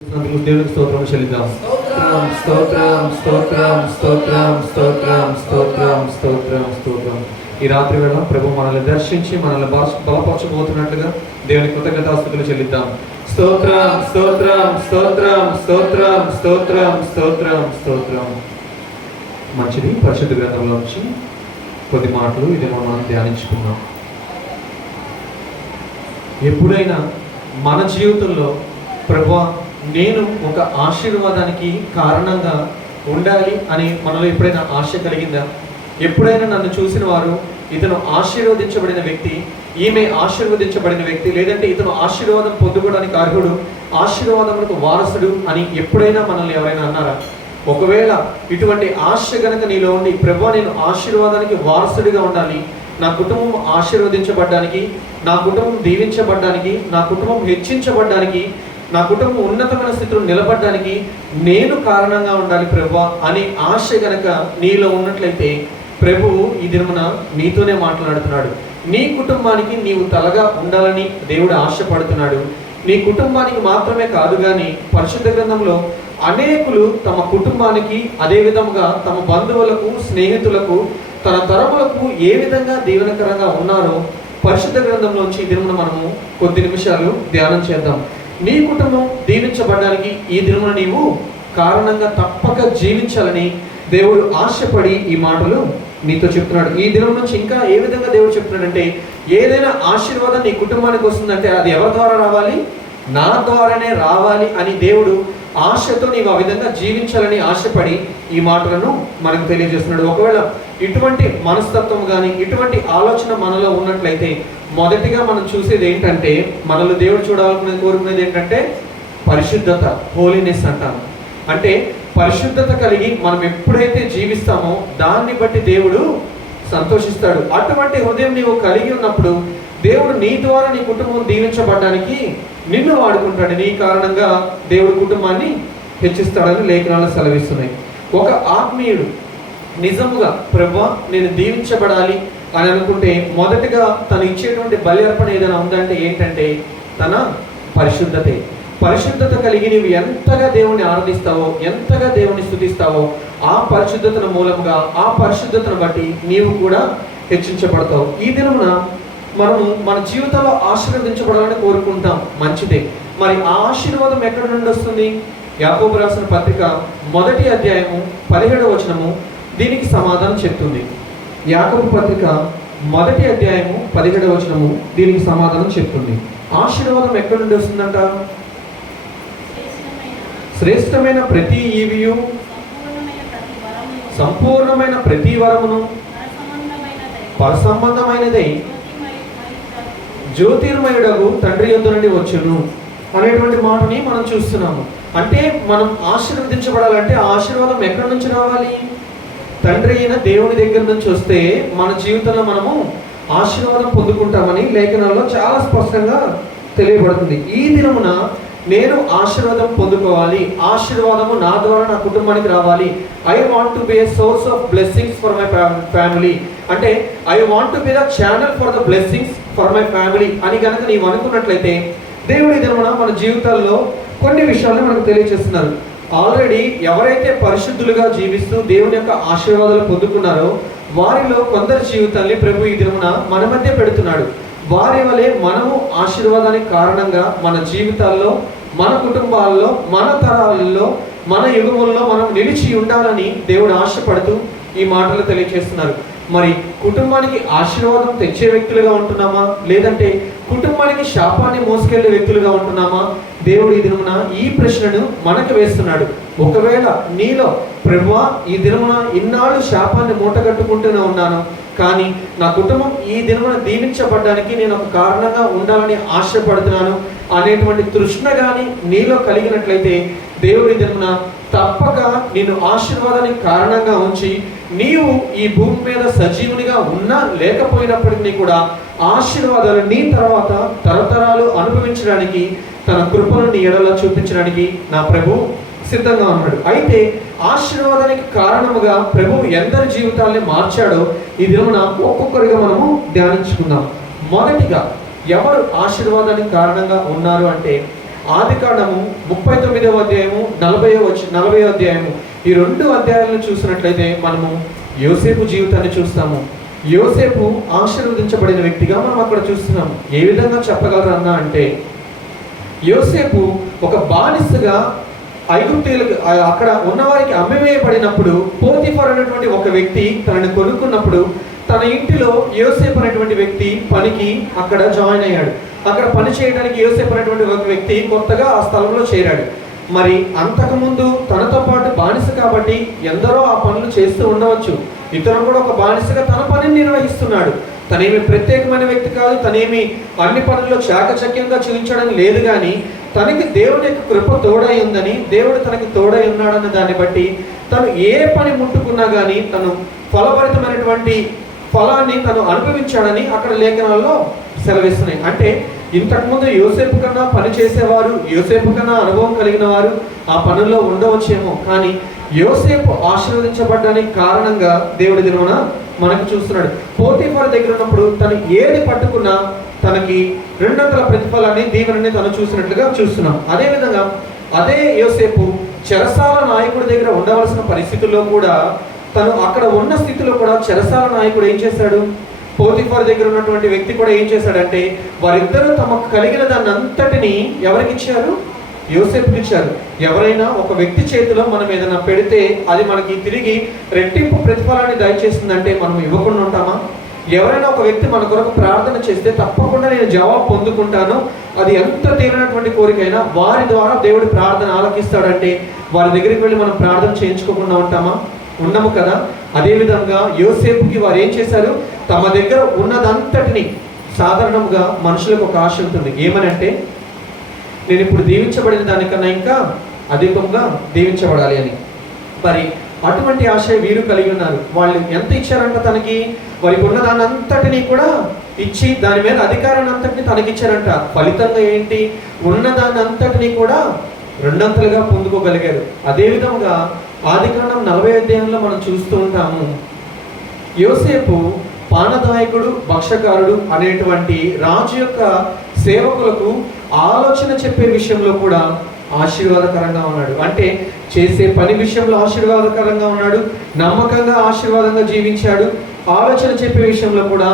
దేవునికి స్తోత్రం చెల్లిద్దాం. స్తోత్రం స్తోత్రం స్తోత్రం స్తోత్రం స్తోత్రం స్తోత్రం స్తోత్రం. ఈ రాత్రి వేళ ప్రభు మనల్ని దర్శించి మనల్ని బలపరచబోతున్నట్లుగా దేవుని కృతజ్ఞతాస్తుతులు చెల్లిద్దాం. స్తోత్రం స్తోత్రం స్తోత్రం స్తోత్రం స్తోత్రం స్తోత్రం స్తోత్రం. మంచిది. పరిశుద్ధ గ్రంథంలో నుంచి కొద్ది మాటలు ఇది మనం ధ్యానించుకున్నాం. ఎప్పుడైనా మన జీవితంలో ప్రభువా నేను ఒక ఆశీర్వాదానికి కారణంగా ఉండాలి అని మనలో ఎప్పుడైనా ఆశ కలిగిందా? ఎప్పుడైనా నన్ను చూసిన వారు ఇతను ఆశీర్వదించబడిన వ్యక్తి, ఈమె ఆశీర్వదించబడిన వ్యక్తి, లేదంటే ఇతను ఆశీర్వాదం పొందుకోవడానికి అర్హుడు, ఆశీర్వాదములకు వారసుడు అని ఎప్పుడైనా మనల్ని ఎవరైనా అన్నారా? ఒకవేళ ఇటువంటి ఆశ గనక నీలో ఉండి ప్రభువా నేను ఆశీర్వాదానికి వారసుడిగా ఉండాలి, నా కుటుంబం ఆశీర్వదించబడ్డానికి, నా కుటుంబం దీవించబడ్డానికి, నా కుటుంబం హెచ్చించబడ్డానికి, నా కుటుంబం ఉన్నతమైన స్థితిలో నిలబడడానికి నేను కారణంగా ఉండాలి ప్రభువా అని ఆశ గనక నీలో ఉన్నట్లయితే ప్రభువు ఈ దినమున నీతోనే మాట్లాడుతున్నాడు. నీ కుటుంబానికి నీవు తలగా ఉండాలని దేవుడు ఆశపడుతున్నాడు. నీ కుటుంబానికి మాత్రమే కాదు కానీ పరిశుద్ధ గ్రంథంలో అనేకులు తమ కుటుంబానికి, అదేవిధంగా తమ బంధువులకు, స్నేహితులకు, తన తరములకు ఏ విధంగా దీవెనకరంగా ఉన్నారో పరిశుద్ధ గ్రంథంలోంచి ఈ దినమున మనము కొద్ది నిమిషాలు ధ్యానం చేద్దాం. నీ కుటుంబం దీవించబడడానికి ఈ దినమున నీవు కారణంగా తప్పక జీవించాలని దేవుడు ఆశపడి ఈ మాటలు నీతో చెప్తున్నాడు. ఈ దినం నుంచి ఇంకా ఏ విధంగా దేవుడు చెప్తున్నాడంటే, ఏదైనా ఆశీర్వాదం నీ కుటుంబానికి వస్తుందంటే అది ఎవరి ద్వారా రావాలి? నా ద్వారానే రావాలి అని దేవుడు ఆశతో నీవు ఆ విధంగా జీవించాలని ఆశపడి ఈ మాటలను మనకు తెలియజేస్తున్నాడు. ఒకవేళ ఇటువంటి మనస్తత్వం కానీ ఇటువంటి ఆలోచన మనలో ఉన్నట్లయితే మొదటిగా మనం చూసేది ఏంటంటే, మనలో దేవుడు చూడాలనుకునేది, కోరుకునేది ఏంటంటే పరిశుద్ధత, హోలీనెస్ అంటాము. అంటే పరిశుద్ధత కలిగి మనం ఎప్పుడైతే జీవిస్తామో దాన్ని బట్టి దేవుడు సంతోషిస్తాడు. అటువంటి హృదయం నీవు కలిగి ఉన్నప్పుడు దేవుడు నీ ద్వారా నీ కుటుంబం దీవించబడడానికి నిన్ను వాడుకుంటాడు. నీ కారణంగా దేవుడు కుటుంబాన్ని హెచ్చిస్తాడని లేఖనాలు సెలవిస్తున్నాయి. ఒక ఆత్మీయుడు నిజముగా ప్రభువా నేను దీవించబడాలి అని అనుకుంటే మొదటిగా తను ఇచ్చేటువంటి బలి అర్పణ ఏదైనా ఉందంటే ఏంటంటే తన పరిశుద్ధతే. పరిశుద్ధత కలిగి నీవు ఎంతగా దేవుణ్ణి ఆరాధిస్తావో, ఎంతగా దేవుణ్ణి స్తుతిస్తావో ఆ పరిశుద్ధతను మూలంగా, ఆ పరిశుద్ధతను బట్టి నీవు కూడా హెచ్చించబడతావు. ఈ దినమున మనము మన జీవితంలో ఆశీర్వదించబడాలని కోరుకుంటాం, మంచిదే. మరి ఆ ఆశీర్వాదం ఎక్కడి నుండి వస్తుంది? యాకోబు రాసిన పత్రిక 1వ అధ్యాయము 17వ వచనము దీనికి సమాధానం చెప్తుంది. యాకోబు పత్రిక 1వ అధ్యాయము 17వ వచనము దీనికి సమాధానం చెప్తుంది. ఆశీర్వాదం ఎక్కడి నుండి వస్తుందంట? శ్రేష్టమైన ప్రతి ఈవియు, సంపూర్ణమైన ప్రతి వరమును, పరసంబంధమైనదై జ్యోతిర్మయుడగు తండ్రి యొద్ద నుండి వచ్చును అనేటువంటి మాటని మనం చూస్తున్నాము. అంటే మనం ఆశీర్వదించబడాలంటే ఆశీర్వాదం ఎక్కడి నుంచి రావాలి? తండ్రి అయిన దేవుని దగ్గర నుంచి వస్తే మన జీవితంలో మనము ఆశీర్వాదం పొందుకుంటామని లేఖనాల్లో చాలా స్పష్టంగా తెలియబడుతుంది. ఈ దినమున నేను ఆశీర్వాదం పొందుకోవాలి, ఆశీర్వాదము నా ద్వారా నా కుటుంబానికి రావాలి. I want to be a source of blessings for my family. అంటే I want to be the channel for the blessings for my family అని కనుక నీవు అనుకున్నట్లయితే దేవుడి దినమున మన జీవితాల్లో కొన్ని విషయాలను మనకు తెలియజేస్తున్నారు. ఆల్రెడీ ఎవరైతే పరిశుద్ధులుగా జీవిస్తూ దేవుని యొక్క ఆశీర్వాదాలు పొందుకున్నారో వారిలో కొందరి జీవితాన్ని ప్రభు ఈ దినమున మన మధ్య పెడుతున్నాడు. వారి వలె మనము ఆశీర్వాదానికి కారణంగా మన జీవితాల్లో, మన కుటుంబాల్లో, మన తరాలలో, మన యుగముల్లో మనం నిలిచి ఉండాలని దేవుడు ఆశపడుతూ ఈ మాటలు తెలియజేస్తున్నారు. మరి కుటుంబానికి ఆశీర్వాదం తెచ్చే వ్యక్తులుగా ఉంటున్నామా, లేదంటే కుటుంబానికి శాపాన్ని మోసుకెళ్లే వ్యక్తులుగా ఉంటున్నామా? దేవుడు ఈ దినమున ఈ ప్రశ్నను మనకు వేస్తున్నాడు. ఒకవేళ నీలో ప్రభువా ఈ దినమున ఇన్నాళ్ళు శాపాన్ని మూటగట్టుకుంటూనే ఉన్నాను, కానీ నా కుటుంబం ఈ దినమున దీవించబడ్డానికి నేను ఒక కారణంగా ఉండాలని ఆశపడుతున్నాను అనేటువంటి తృష్ణ కానీ నీలో కలిగినట్లయితే దేవుడి దినమున తప్పక నిన్ను ఆశీర్వాదానికి కారణంగా ఉంచి నీవు ఈ భూమి మీద సజీవునిగా ఉన్నా లేకపోయినప్పటికీ కూడా ఆశీర్వాదాలు నీ తర్వాత తరతరాలు అనుభవించడానికి, తన కృపను నీ ఎడల చూపించడానికి నా ప్రభు సిద్ధంగా ఉన్నాడు. అయితే ఆశీర్వాదానికి కారణముగా ప్రభు ఎందరి జీవితాల్ని మార్చాడో ఈ దినమున ఒక్కొక్కరిగా మనము ధ్యానించుకుందాం. మొదటిగా ఎవరు ఆశీర్వాదానికి కారణంగా ఉన్నారు అంటే ఆదికాండము 39వ అధ్యాయము 40వ అధ్యాయము, ఈ 2 అధ్యాయాలను చూసినట్లయితే మనము యోసేపు జీవితాన్ని చూస్తాము. యోసేపు ఆశీర్వదించబడిన వ్యక్తిగా మనం అక్కడ చూస్తున్నాము. ఏ విధంగా చెప్పగలరన్నా అంటే, యోసేపు ఒక బానిసగా ఐగుప్తీయులకు అక్కడ ఉన్నవారికి అమ్మివేయబడినప్పుడు పోతీఫర్ అనేటువంటి ఒక వ్యక్తి తనని కొనుక్కున్నప్పుడు తన ఇంటిలో యోసేపు అనేటువంటి వ్యక్తి పనికి అక్కడ జాయిన్ అయ్యాడు. అక్కడ పని చేయడానికి యోసేపు అనేటువంటి ఒక వ్యక్తి కొత్తగా ఆ స్థలంలో చేరాడు. మరి అంతకుముందు తనతో పాటు బానిస కాబట్టి ఎందరో ఆ పనులు చేస్తూ ఉండవచ్చు. ఇతను కూడా ఒక బానిసగా తన పనిని నిర్వహిస్తున్నాడు. తనేమి ప్రత్యేకమైన వ్యక్తి కాదు, తనేమి అన్ని పనుల్లో చాకచక్యంగా చూపించడం లేదు. కానీ తనకి దేవుడి యొక్క కృప తోడై ఉందని, దేవుడు తనకి తోడై ఉన్నాడన్న దాన్ని బట్టి తను ఏ పని ముట్టుకున్నా కానీ తను ఫలభరితమైనటువంటి ఫలాన్ని తను అనుభవించాడని అక్కడ లేఖనాల్లో సెలవిస్తున్నాయి. అంటే ఇంతకుముందు యోసేపు కన్నా పని చేసేవారు, యోసేపు కన్నా అనుభవం కలిగిన వారు ఆ పనుల్లో ఉండవచ్చేమో, కానీ యోసేపు ఆశీర్వదించబడ్డానికి కారణంగా దేవుడి దినమున మనకు చూస్తున్నాడు. పోతీఫర్ దగ్గర ఉన్నప్పుడు తను ఏది పట్టుకున్నా తనకి 200 ప్రతిఫలాన్ని, దీవెనని తను చూసినట్లుగా చూస్తున్నాం. అదేవిధంగా అదే యోసేపు చెరసాల నాయకుడి దగ్గర ఉండవలసిన పరిస్థితుల్లో కూడా తను అక్కడ ఉన్న స్థితిలో కూడా చెరసాల నాయకుడు ఏం చేశాడు, పోతీఫర్ దగ్గర ఉన్నటువంటి వ్యక్తి కూడా ఏం చేశాడంటే వారిద్దరూ తమకు కలిగిన దాన్ని అంతటిని ఎవరికి ఇచ్చారు, యోసేపుకి ఇచ్చారు. ఎవరైనా ఒక వ్యక్తి చేతిలో మనం ఏదైనా పెడితే అది మనకి తిరిగి రెట్టింపు ప్రతిఫలాన్ని దయచేస్తుందంటే మనం ఇవ్వకుండా ఉంటామా? ఎవరైనా ఒక వ్యక్తి మన కొరకు ప్రార్థన చేస్తే తప్పకుండా నేను జవాబు పొందుకుంటాను, అది ఎంత తీరినటువంటి కోరికైనా వారి ద్వారా దేవుడి ప్రార్థన ఆలకిస్తాడంటే వారి దగ్గరికి వెళ్ళి మనం ప్రార్థన చేయించుకోకుండా ఉంటామా? ఉండము కదా. అదేవిధంగా యోసేపుకి వారు ఏం చేశారు, తమ దగ్గర ఉన్నదంతటిని, సాధారణంగా మనుషులకు ఒక ఆశ ఉంటుంది, ఏమనంటే నేను ఇప్పుడు దీవించబడిన దానికన్నా ఇంకా అధికంగా దీవించబడాలి అని. మరి అటువంటి ఆశ వీరు కలిగి ఉన్నారు. వాళ్ళు ఎంత ఇచ్చారంట తనకి, వారికి ఉన్న దాని అంతటినీ కూడా ఇచ్చి దాని మీద అధికారాన్ని అంతటిని తనకిచ్చారంట. ఫలితంగా ఏంటి, ఉన్నదాన్ని అంతటినీ కూడా 2 పొందుకోగలిగారు. అదేవిధంగా ఆదికాండం 40వ అధ్యాయంలో మనం చూస్తూ ఉంటాము, యోసేపు పానదాయకుడు, భక్షకారుడు అనేటువంటి రాజు యొక్క సేవకులకు ఆలోచన చెప్పే విషయంలో కూడా ఆశీర్వాదకరంగా ఉన్నాడు. అంటే చేసే పని విషయంలో ఆశీర్వాదకరంగా ఉన్నాడు, నమ్మకంగా ఆశీర్వాదంగా జీవించాడు, ఆలోచన చెప్పే విషయంలో కూడా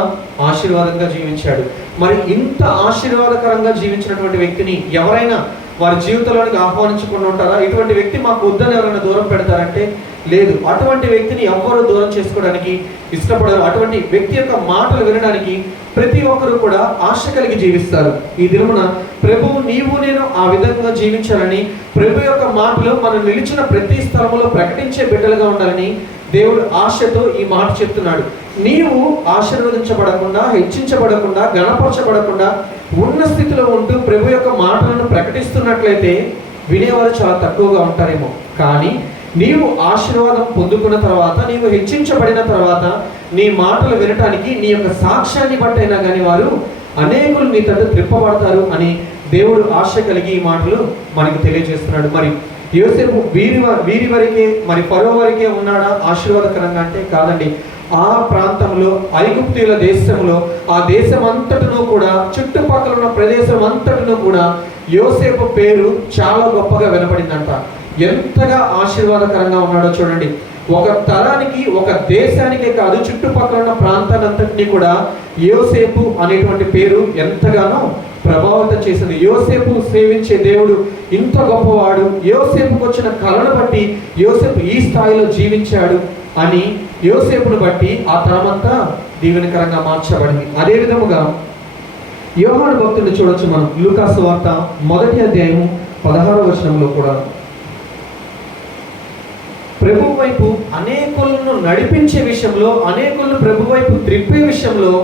ఆశీర్వాదంగా జీవించాడు. మరి ఇంత ఆశీర్వాదకరంగా జీవించినటువంటి వ్యక్తిని ఎవరైనా వారి జీవితంలోనికి ఆహ్వానించకుండా ఉంటారా? ఇటువంటి వ్యక్తి మాకు వద్దని ఎవరైనా దూరం పెడతారంటే లేదు. అటువంటి వ్యక్తిని ఎవ్వరూ దూరం చేసుకోవడానికి ఇష్టపడరు. అటువంటి వ్యక్తి యొక్క మాటలు వినడానికి ప్రతి ఒక్కరూ కూడా ఆశ కలిగి జీవిస్తారు. ఈ దినమున ప్రభువు నీవు నేను ఆ విధంగా జీవించాలని, ప్రభు యొక్క మాటలు మనం నిలిచిన ప్రతి స్థలంలో ప్రకటించే బిడ్డలుగా ఉండాలని దేవుడు ఆశతో ఈ మాట చెప్తున్నాడు. నీవు ఆశీర్వదించబడకుండా, హెచ్చించబడకుండా, గణపరచబడకుండా ఉన్న స్థితిలో ఉంటూ ప్రభు యొక్క మాటలను ప్రకటిస్తున్నట్లయితే వినేవారు చాలా తక్కువగా ఉంటారేమో. కానీ నీవు ఆశీర్వాదం పొందుకున్న తర్వాత, నీవు హెచ్చించబడిన తర్వాత నీ మాటలు వినటానికి నీ యొక్క సాక్ష్యాన్ని బట్టైనా కానీ వారు అనేకులు నీ తట్టు త్రిప్పబడతారు అని దేవుడు ఆశ కలిగి ఈ మాటలు మనకు తెలియజేస్తున్నాడు. మరి యోసేపు వీరి వరకే, మరి ఫరో వరకే ఉన్నాడా ఆశీర్వాదకరంగా అంటే కాదండి. ఆ ప్రాంతంలో, ఐగుప్తీయుల దేశంలో, ఆ దేశం అంతటను కూడా, చుట్టుపక్కల ఉన్న ప్రదేశం అంతటను కూడా యోసేపు పేరు చాలా గొప్పగా వినపడిందంట. ఎంతగా ఆశీర్వాదకరంగా ఉన్నాడో చూడండి. ఒక తరానికి, ఒక దేశానికే కాదు, చుట్టుపక్కల ఉన్న ప్రాంతాలంతటినీ కూడా యోసేపు అనేటువంటి పేరు ఎంతగానో ప్రభావితం చేసింది. యోసేపు సేవించే దేవుడు ఇంత గొప్పవాడు, యోసేపుకు వచ్చిన కళను బట్టి యోసేపు ఈ స్థాయిలో జీవించాడు అని యోసేపును బట్టి ఆ తరమంతా దీవెనకరంగా మార్చబడింది. అదే విధముగా యోహాను భక్తుడిని చూడొచ్చు మనం. లూకా సువార్త 1వ అధ్యాయము 16వ వచనంలో కూడా ప్రభు వైపు అనేకులను నడిపించే విషయంలో, అనేకులను ప్రభు వైపు త్రిప్పే విషయంలో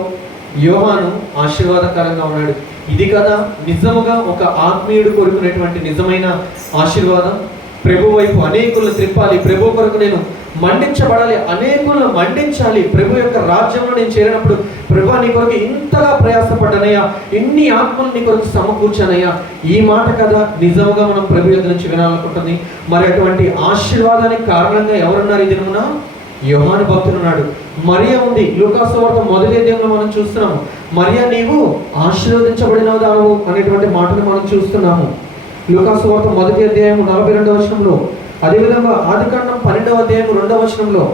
యోహాను ఆశీర్వాదకరంగా ఉన్నాడు. ఇది కదా నిజముగా ఒక ఆత్మీయుడు కోరుకునేటువంటి నిజమైన ఆశీర్వాదం. ప్రభు వైపు అనేకులను త్రిప్పాలి, ప్రభు కొరకు నేను మండించబడాలి, అనేకులను మండించాలి. ప్రభు యొక్క రాజ్యంలో నేను చేరినప్పుడు ప్రభు నీ కొరకు ఇంతగా ప్రయాసపడ్డానయ్యా, ఇన్ని ఆత్మలు నీ కొరకు సమకూర్చానయ్యా. ఈ మాట కదా నిజంగా మనం ప్రభు యొక్క నుంచి వినాలనుకుంటుంది. మరి అటువంటి ఆశీర్వాదానికి కారణంగా ఎవరున్నారు ఈ దినమున? యోహాను భక్తుడున్నాడు, మరియా ఉంది. లూకా సువార్త 1వ అధ్యాయంలో మనం చూస్తున్నాము, మరియా నీవు ఆశీర్వదించబడినదావు అనేటువంటి మాటను మనం చూస్తున్నాము. లూకాసు వార్త 1వ అధ్యాయం 42వ వచనంలో, అదేవిధంగా ఆదికాండం 12వ అధ్యాయం 2వ వచనంలో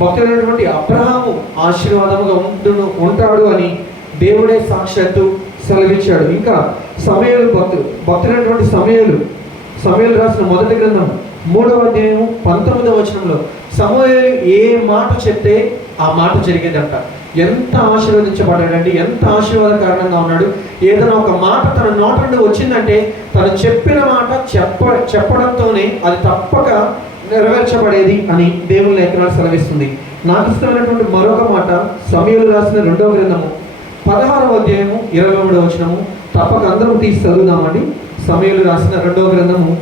భక్తుడైనటువంటి అబ్రహాము ఆశీర్వాదముగా ఉంటాడు అని దేవుడే సాక్షాత్తు సెలవిచ్చాడు. ఇంకా సమూయేలు భక్తుడైనటువంటి సమూయేలు రాసిన మొదటి గ్రంథం 3వ అధ్యాయం 19వ వచనంలో సమూయేలు ఏ మాట చెప్తే ఆ మాట జరిగేదంట. ఎంత ఆశీర్వదించబడ్డాడండి, ఎంత ఆశీర్వాద కారణంగా ఉన్నాడు. ఏదైనా ఒక మాట తన నోట నుండి వచ్చిందంటే తను చెప్పిన మాట చెప్పడంతోనే అది తప్పక నెరవేర్చబడేది అని దేవుని లేఖనాలు సెలవిస్తుంది. నాకు ఇష్టమైనటువంటి మరొక మాట సమూయేలు రాసిన 2వ గ్రంథము 16వ అధ్యాయము 23వ వచనము. తప్పక అందరం తీసి చదువుదామండి. సమూయేలు రాసిన 2వ గ్రంథము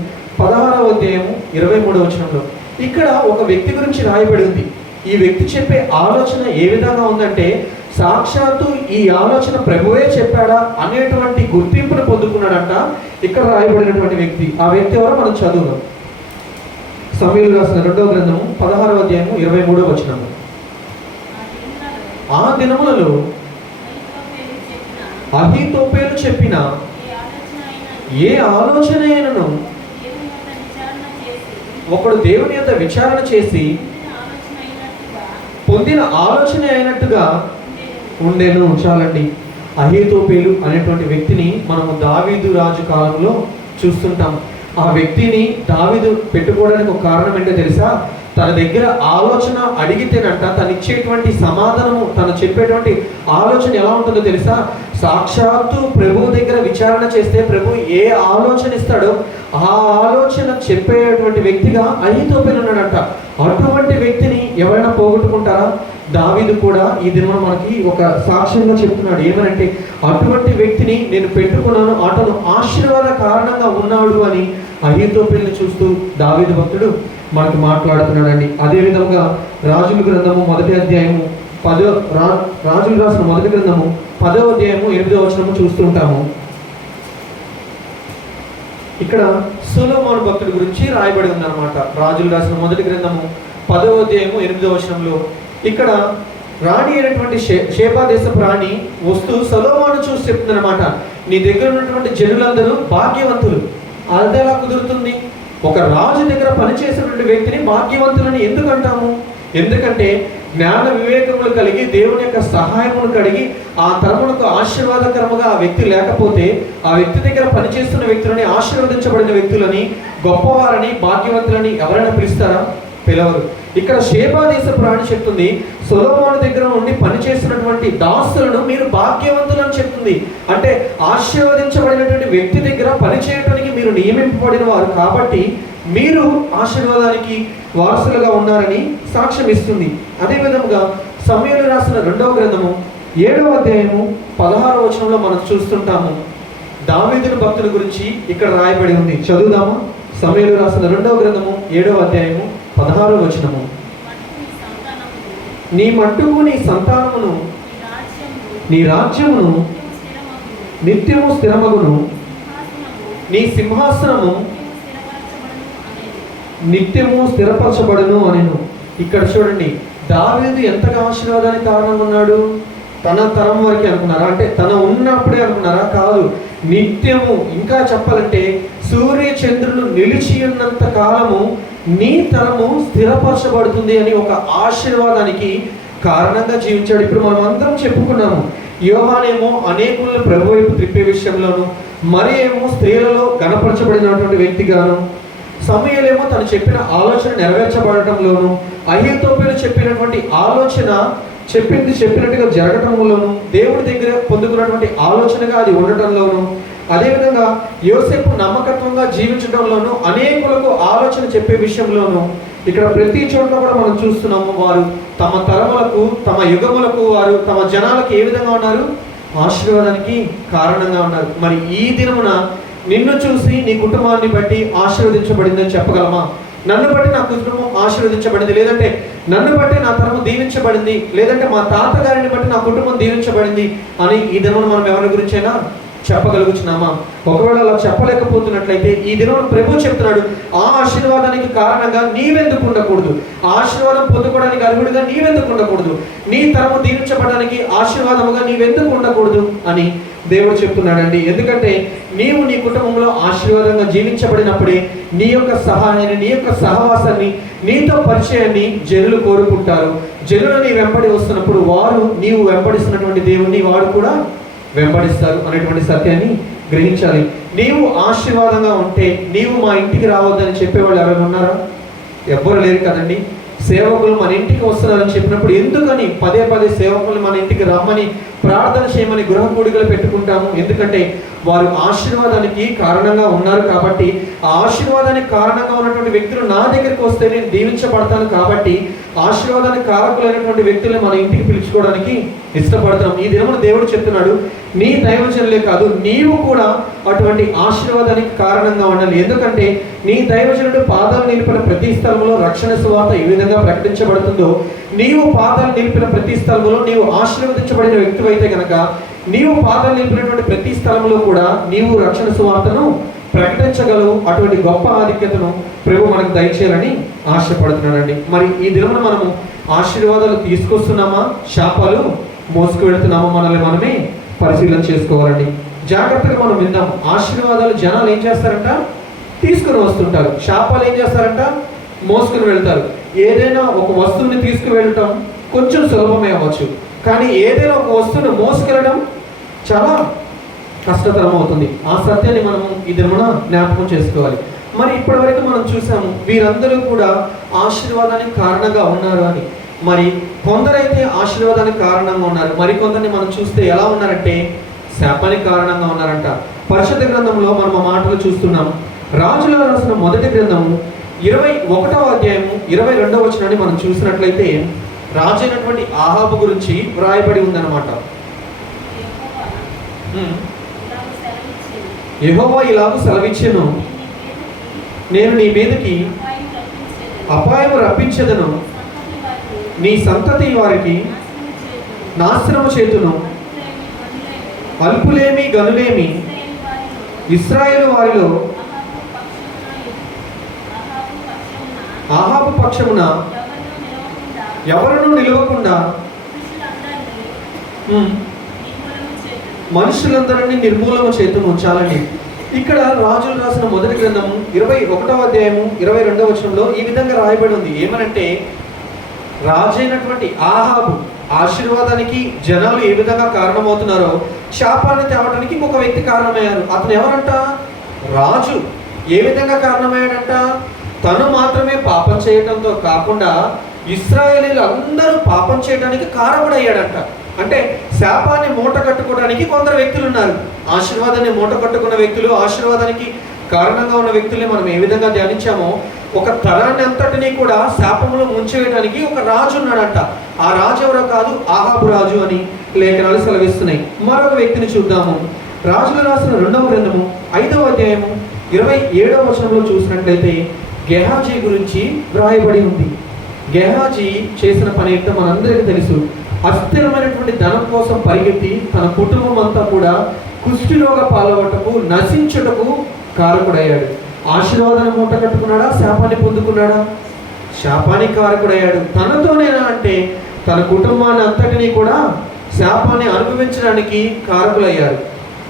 16వ అధ్యాయము 23వ వచనంలో ఇక్కడ ఒక వ్యక్తి గురించి రాయబడి ఉంది. ఈ వ్యక్తి చెప్పే ఆలోచన ఏ విధంగా ఉందంటే, సాక్షాత్తు ఈ ఆలోచన ప్రభువే చెప్పాడా అనేటువంటి గుర్తింపును పొందుకున్నాడంట ఇక్కడ రాయబడినటువంటి వ్యక్తి. ఆ వ్యక్తి ఎవరో మనం చదువుదాం. సమూయేలు రాసిన 2వ గ్రంథము 16వ అధ్యాయము 23వ వచనము. ఆ దినములలో అహీతోపేలు చెప్పిన ఏ ఆలోచన అయినను ఒకడు దేవుని యొక్క విచారణ చేసి పొందిన ఆలోచన అయినట్టుగా ఉండేను. చాలండి. అహీతోపేలు అనేటువంటి వ్యక్తిని మనము దావీదు రాజు కాలంలో చూస్తుంటాం. ఆ వ్యక్తిని దావీదు పెట్టుకోవడానికి ఒక కారణం ఏంటో తెలుసా? తన దగ్గర ఆలోచన అడిగితేనంట తను ఇచ్చేటువంటి సమాధానము, తను చెప్పేటువంటి ఆలోచన ఎలా ఉంటుందో తెలుసా? సాక్షాత్తు ప్రభు దగ్గర విచారణ చేస్తే ప్రభు ఏ ఆలోచన ఇస్తాడో ఆ ఆలోచన చెప్పేటువంటి వ్యక్తిగా అహీతోపేలు ఉన్నాడంట. అటువంటి వ్యక్తిని ఎవరైనా పోగొట్టుకుంటారా? దావీదు కూడా ఈ దినం మనకి ఒక సాక్ష్యంగా చెప్తున్నాడు. ఏమనంటే, అటువంటి వ్యక్తిని నేను పెట్టుకున్నాను, అతను ఆశీర్వాద కారణంగా ఉన్నాడు అని అహీతోపేలుని చూస్తూ దావీదు భక్తుడు మనకు మాట్లాడుతున్నాడండి. అదేవిధంగా రాజుల గ్రంథము 1వ అధ్యాయము రాజులు రాసిన 1వ గ్రంథము 10వ అధ్యాయము 8వ వచనము చూస్తుంటాము. ఇక్కడ సొలొమోను భక్తుడి గురించి రాయబడి ఉందన్నమాట. రాజులు రాసిన 1వ గ్రంథము 10వ అధ్యాయము 8వ వచనంలో ఇక్కడ రాణి అయినటువంటి షేబా దేశపు రాణి వస్తూ సొలొమోను చూసి చెప్తుందన్నమాట, నీ దగ్గర ఉన్నటువంటి జనులందరూ భాగ్యవంతులు. అదెలా కుదురుతుంది? ఒక రాజు దగ్గర పనిచేసినటువంటి వ్యక్తిని భాగ్యవంతులని ఎందుకు అంటాము? ఎందుకంటే జ్ఞాన వివేకములు కలిగి దేవుని యొక్క సహాయమును కలిగి ఆ తరమునకు ఆశీర్వాదకరముగా ఆ వ్యక్తి లేకపోతే ఆ వ్యక్తి దగ్గర పనిచేస్తున్న వ్యక్తులని, ఆశీర్వదించబడిన వ్యక్తులని, గొప్పవారని, భాగ్యవంతులని ఎవరైనా పిలుస్తారా? పిలవరు. ఇక్కడ షేబా దేశపు రాణి చెప్తుంది, సొలొమోను దగ్గర ఉండి పనిచేస్తున్నటువంటి దాసులను మీరు భాగ్యవంతులని చెప్తుంది. అంటే ఆశీర్వదించబడినటువంటి వ్యక్తి దగ్గర పనిచేయడానికి మీరు నియమింపబడిన వారు కాబట్టి మీరు ఆశీర్వాదానికి వారసులుగా ఉన్నారని సాక్ష్యం ఇస్తుంది. అదేవిధంగా సమూయేలు రాసిన 2వ గ్రంథము 7వ అధ్యాయము 16వ వచనంలో మనం చూస్తుంటాము. దావీదు భక్తుల గురించి ఇక్కడ రాయబడి ఉంది. చదువుదామా? సమూయేలు రాసిన 2వ గ్రంథము 7వ అధ్యాయము 16వ వచనము. నీ మట్టుకు నీ సంతానమును నీ రాజ్యమును నిత్యము స్థిరమగును, నీ సింహాసనము నిత్యము స్థిరపరచబడును అనెను. ఇక్కడ చూడండి, దావీదు ఎంతగా ఆశీర్వాదానికి కారణంగా ఉన్నాడు? తన తరం వరకే అనుకున్నారా? అంటే తన ఉన్నప్పుడే అనుకున్నారా? కాదు, నిత్యము. ఇంకా చెప్పాలంటే సూర్య చంద్రులు నిలిచి ఉన్నంత కాలము నీ తరము స్థిరపరచబడుతుంది అని ఒక ఆశీర్వాదానికి కారణంగా జీవించాడు. ఇప్పుడు మనం అందరం చెప్పుకున్నాము. యోహానేమో అనేకులను ప్రభు వైపు త్రిప్పే విషయంలోను, మరి ఏమో స్త్రీలలో గణపరచబడినటువంటి వ్యక్తిగాను, సమూయేలేమో తను చెప్పిన ఆలోచన నెరవేర్చబడటంలోను, అహీతోపేలు చెప్పినటువంటి ఆలోచన చెప్పినట్టుగా జరగటంలోను, దేవుడి దగ్గర పొందుకున్నటువంటి ఆలోచనగా అది ఉండటంలోను, అదేవిధంగా యోసేపు నమ్మకత్వంగా జీవించడంలోను, అనేకులకు ఆలోచన చెప్పే విషయంలోను, ఇక్కడ ప్రతి చోట్ల కూడా మనం చూస్తున్నాము. వారు తమ తరములకు, తమ యుగములకు, వారు తమ జనాలకు ఏ విధంగా ఉన్నారు? ఆశీర్వాదానికి కారణంగా ఉన్నారు. మరి ఈ దినమున నిన్ను చూసి నీ కుటుంబాన్ని బట్టి ఆశీర్వదించబడిందని చెప్పగలమా? నన్ను బట్టి నా కుటుంబం ఆశీర్వదించబడింది, లేదంటే నన్ను బట్టి నా తరము దీవించబడింది, లేదంటే మా తాతగారిని బట్టి నా కుటుంబం దీవించబడింది అని ఈ దినమున మనం ఎవరి గురించైనా చెప్పగలుగుతున్నామా? ఒకవేళ అలా చెప్పలేకపోతున్నట్లయితే ఈ దినం ప్రభు చెప్తున్నాడు, ఆ ఆశీర్వాదానికి ఉండడానికి కారణంగా నీవెందుకు ఉండకూడదు? ఆశీర్వాదం పొందుకోవడానికి అర్హుడిగా నీవెందుకు ఉండకూడదు? నీ తరము దీవించబడడానికి ఆశీర్వాదముగా నీవెందుకు ఉండకూడదు అని దేవుడు చెప్తున్నాడండి. ఎందుకంటే నీవు నీ కుటుంబంలో ఆశీర్వాదంగా జీవించబడినప్పుడే నీ యొక్క సహాయాన్ని, నీ యొక్క సహవాసాన్ని, నీతో పరిచయాన్ని జనులు కోరుకుంటారు. జనులు నీ వెంబడి వస్తున్నప్పుడు వారు నీవు వెంబడిస్తున్నటువంటి దేవుణ్ణి వాడు కూడా వెంబడిస్తారు అనేటువంటి సత్యాన్ని గ్రహించాలి. నీవు ఆశీర్వాదంగా ఉంటే నీవు మా ఇంటికి రావద్దని చెప్పేవాళ్ళు ఎవరైనా ఉన్నారా? ఎవ్వరు లేరు కదండి. సేవకులు మన ఇంటికి వస్తున్నారని చెప్పినప్పుడు ఎందుకని పదే పదే సేవకులు మన ఇంటికి రమ్మని ప్రార్థన చేయమని గృహ కూడికలు పెట్టుకుంటాము? ఎందుకంటే వారు ఆశీర్వాదానికి కారణంగా ఉన్నారు కాబట్టి, ఆ ఆశీర్వాదానికి కారణంగా ఉన్నటువంటి వ్యక్తులు నా దగ్గరికి వస్తే నేను దీవించబడతాను కాబట్టి ఆశీర్వాదానికి కారకులైనటువంటి వ్యక్తులను మన ఇంటికి పిలుచుకోవడానికి ఇష్టపడుతున్నాం. ఈ దినమున దేవుడు చెప్తున్నాడు, నీ దైవజనులే కాదు నీవు కూడా అటువంటి ఆశీర్వాదానికి కారణంగా ఉండాలి. ఎందుకంటే నీ దైవజనుడు పాదాలు నిలిపిన ప్రతి స్థలంలో రక్షణ సువార్త ఏ విధంగా ప్రకటించబడుతుందో, నీవు పాదాలు నిలిపిన ప్రతి స్థలంలో నీవు ఆశీర్వదించబడిన వ్యక్తివైతే కనుక నీవు పాదాలు నిలిపినటువంటి ప్రతి స్థలంలో కూడా నీవు రక్షణ సువార్తను ప్రకటించగలవు. అటువంటి గొప్ప ఆధిక్యతను ప్రభు మనకు దయచేయాలని ఆశపడుతున్నాడండి. మరి ఈ దినమున మనము ఆశీర్వాదాలు తీసుకొస్తున్నామా, శాపాలు మోసుకు వెళుతున్నామా? మనల్ని మనమే పరిశీలన చేసుకోవాలండి. జాగ్రత్తగా మనం విందాం. ఆశీర్వాదాలు జనాలు ఏం చేస్తారంట? తీసుకుని వస్తుంటారు. శాపాలు ఏం చేస్తారంట? మోసుకుని వెళ్తారు. ఏదైనా ఒక వస్తువుని తీసుకువెళ్ళటం కొంచెం సులభమే అవ్వచ్చు, కానీ ఏదైనా ఒక వస్తువుని మోసుకెళ్ళడం చాలా కష్టతరం అవుతుంది. ఆ సత్యాన్ని మనము ఈ దినమున జ్ఞాపకం చేసుకోవాలి. మరి ఇప్పటివరకు మనం చూసాము వీరందరూ కూడా ఆశీర్వాదానికి కారణంగా ఉన్నారు అని. మరి కొందరైతే ఆశీర్వాదానికి కారణంగా ఉన్నారు, మరికొందరిని మనం చూస్తే ఎలా ఉన్నారంటే శాపానికి కారణంగా ఉన్నారంట. పరిశుద్ధ గ్రంథంలో మనం ఆ మాటలు చూస్తున్నాం. రాజుల రాసిన మొదటి గ్రంథము 21వ అధ్యాయము 22వ వచనాన్ని మనం చూసినట్లయితే రాజు అయినటువంటి ఆహాబు గురించి వ్రాయబడి ఉందన్నమాట. యెహోవా ఇలాగూ సెలవిచ్చెను, నేను నీ మీదకి అపాయము రప్పించెదను, నీ సంతతి వారికి నాశనము చేతును, అల్పులేమి గనులేమి ఇశ్రాయేలు వారిలో ఆహాబు పక్షమున ఎవరునూ నిలవకుండా మనుషులందరినీ నిర్మూలన చేతును ఉంచాలని. ఇక్కడ రాజులు రాసిన మొదటి గ్రంథము 21వ అధ్యాయము 22వ వచనంలో ఈ విధంగా రాయబడి ఉంది. ఏమనంటే రాజు అయినటువంటి ఆహాబు ఆశీర్వాదానికి జనాలు ఏ విధంగా కారణమవుతున్నారో శాపాన్ని తేవడానికి ఇంకొక వ్యక్తి కారణమయ్యారు. అతను ఎవరంట? రాజు. ఏ విధంగా కారణమయ్యాడంట? తను మాత్రమే పాపం చేయడంతో కాకుండా ఇశ్రాయేలీలు అందరూ పాపం చేయడానికి కారకుడయ్యాడంట. అంటే శాపాన్ని మూట కట్టుకోవడానికి కొందరు వ్యక్తులు ఉన్నారు. ఆశీర్వాదాన్ని మూట కట్టుకున్న వ్యక్తులు, ఆశీర్వాదానికి కారణంగా ఉన్న వ్యక్తుల్ని మనం ఏ విధంగా ధ్యానించామో, ఒక తరాన్ని అంతటినీ కూడా శాపంలో ముంచివేయడానికి ఒక రాజు ఉన్నాడంట. ఆ రాజు ఎవరో కాదు, ఆహాబు రాజు అని లేఖనాలు సెలవిస్తున్నాయి. మరొక వ్యక్తిని చూద్దాము. రాజులు రాసిన 2వ గ్రంథము 5వ అధ్యాయము 27వ వచనంలో చూసినట్లయితే గెహాజీ గురించి వ్రాయబడి ఉంది. గెహాజీ చేసిన పని ఏంటో మనందరికీ తెలుసు. అస్థిరమైనటువంటి ధనం కోసం పరిగెత్తి తన కుటుంబం అంతా కూడా కుష్ఠిరోగ పాలవటకు, నశించుటకు కారకుడయ్యాడు. ఆశీర్వాదాన్ని మూట కట్టుకున్నాడా? శాపాన్ని పొందుకున్నాడా? శాపానికి కారకుడయ్యాడు. తనతోనేనా అంటే తన కుటుంబాన్ని అంతటినీ కూడా శాపాన్ని అనుభవించడానికి కారకులయ్యారు.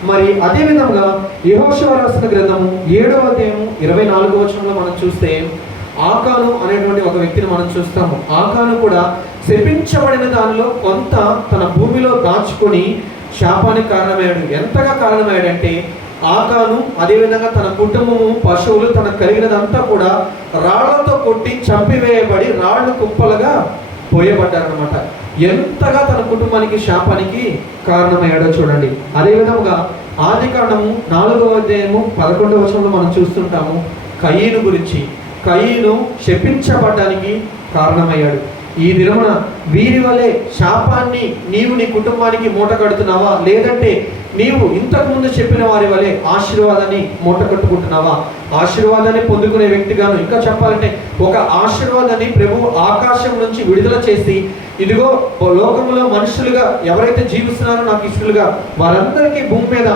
మరి అదేవిధంగా యెహోషువ రాసిన గ్రంథము 7వ అధ్యాయము 24వ వచనంలో మనం చూస్తే ఆకాను అనేటువంటి ఒక వ్యక్తిని మనం చూస్తాము. ఆకాను కూడా శపించబడిన దానిలో కొంత తన భూమిలో దాచుకొని శాపానికి కారణమయ్యాడు. ఎంతగా కారణమయ్యాడంటే ఆకాను అదేవిధంగా తన కుటుంబము, పశువులు, తనకు కలిగినదంతా కూడా రాళ్లతో కొట్టి చంపివేయబడి రాళ్ళు కుప్పలుగా పోయబడ్డారనమాట. ఎంతగా తన కుటుంబానికి శాపానికి కారణమయ్యాడో చూడండి. అదేవిధంగా ఆదికాండము 4వ అధ్యాయము 11వ వచనంలో మనం చూస్తుంటాము కయీను గురించి. కయీను శపించబడ్డానికి కారణమయ్యాడు. ఈ దినమున వీరి వలె శాపాన్ని నీవు నీ కుటుంబానికి మూట కడుతున్నావా? లేదంటే నీవు ఇంతకుముందు చెప్పిన వారి వలె ఆశీర్వాదాన్ని మూట కట్టుకుంటున్నావా? ఆశీర్వాదాన్ని పొందుకునే వ్యక్తిగాను, ఇంకా చెప్పాలంటే ఒక ఆశీర్వాదాన్ని ప్రభువు ఆకాశం నుంచి విడుదల చేసి, ఇదిగో లోకంలో మనుషులుగా ఎవరైతే జీవిస్తున్నారో నాకు ఇష్టలుగా వారందరికీ భూమి మీద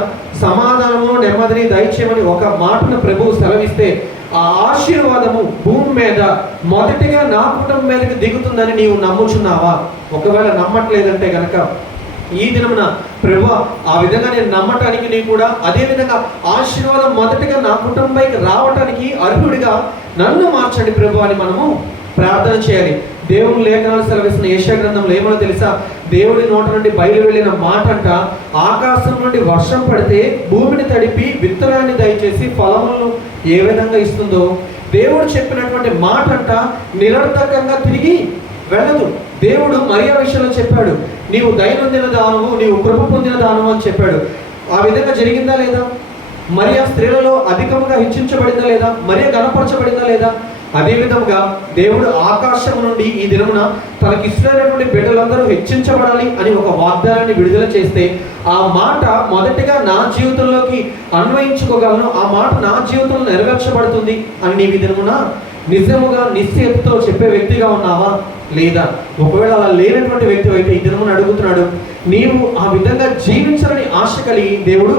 సమాధానము, నెమ్మదిని దయచేయమని ఒక మాటను ప్రభువు సెలవిస్తే ఆ ఆశీర్వాదము భూమి మీద మొదటిగా నా కుటుంబం మీదకి దిగుతుందని నీవు నమ్ముచున్నావా? ఒకవేళ నమ్మట్లేదంటే గనక ఈ దినమున ప్రభువా, ఆ విధంగా నేను నమ్మటానికి నీ కూడా అదే విధంగా ఆశీర్వాదం మొదటిగా నా కుటుంబానికి రావటానికి అర్హుడిగా నన్ను మార్చండి ప్రభు అని మనము ప్రార్థన చేయాలి. దేవుని లేఖనాలు సెలవిస్తున్న యెషయా గ్రంథంలో ఏమో తెలుసా? దేవుడి నోట నుండి బయలు వెళ్ళిన మాట అంట, ఆకాశం నుండి వర్షం పడితే భూమిని తడిపి విత్తనాన్ని దయచేసి ఫలములను ఏ విధంగా ఇస్తుందో, దేవుడు చెప్పినటువంటి మాట అంట నిరర్థకంగా తిరిగి వెళ్ళదు. దేవుడు మరియా విషయంలో చెప్పాడు, నీవు దైనందిన దానము, నీవు కృప పొందిన దానము అని చెప్పాడు. ఆ విధంగా జరిగిందా లేదా? మరియా స్త్రీలలో అధికంగా హెచ్చించబడిందా లేదా? మరియా గణపరచబడిందా లేదా? అదే విధంగా దేవుడు ఆకాశం నుండి ఈ దినమున తనకి ఇష్టమైనటువంటి బిడ్డలందరూ హెచ్చించబడాలి అని ఒక వాగ్దానాన్ని విడుదల చేస్తే, ఆ మాట మొదటిగా నా జీవితంలోకి అన్వయించుకోగలను, ఆ మాట నా జీవితంలో నెరవేర్చబడుతుంది అని నీవు ఈ దినమున నిజముగా నిశ్చయతతో చెప్పే వ్యక్తిగా ఉన్నావా లేదా? ఒకవేళ అలా లేనటువంటి వ్యక్తి అయితే ఈ దినమున అడుగుతున్నాడు, నీవు ఆ విధంగా జీవించాలని ఆశ కలిగి దేవుడు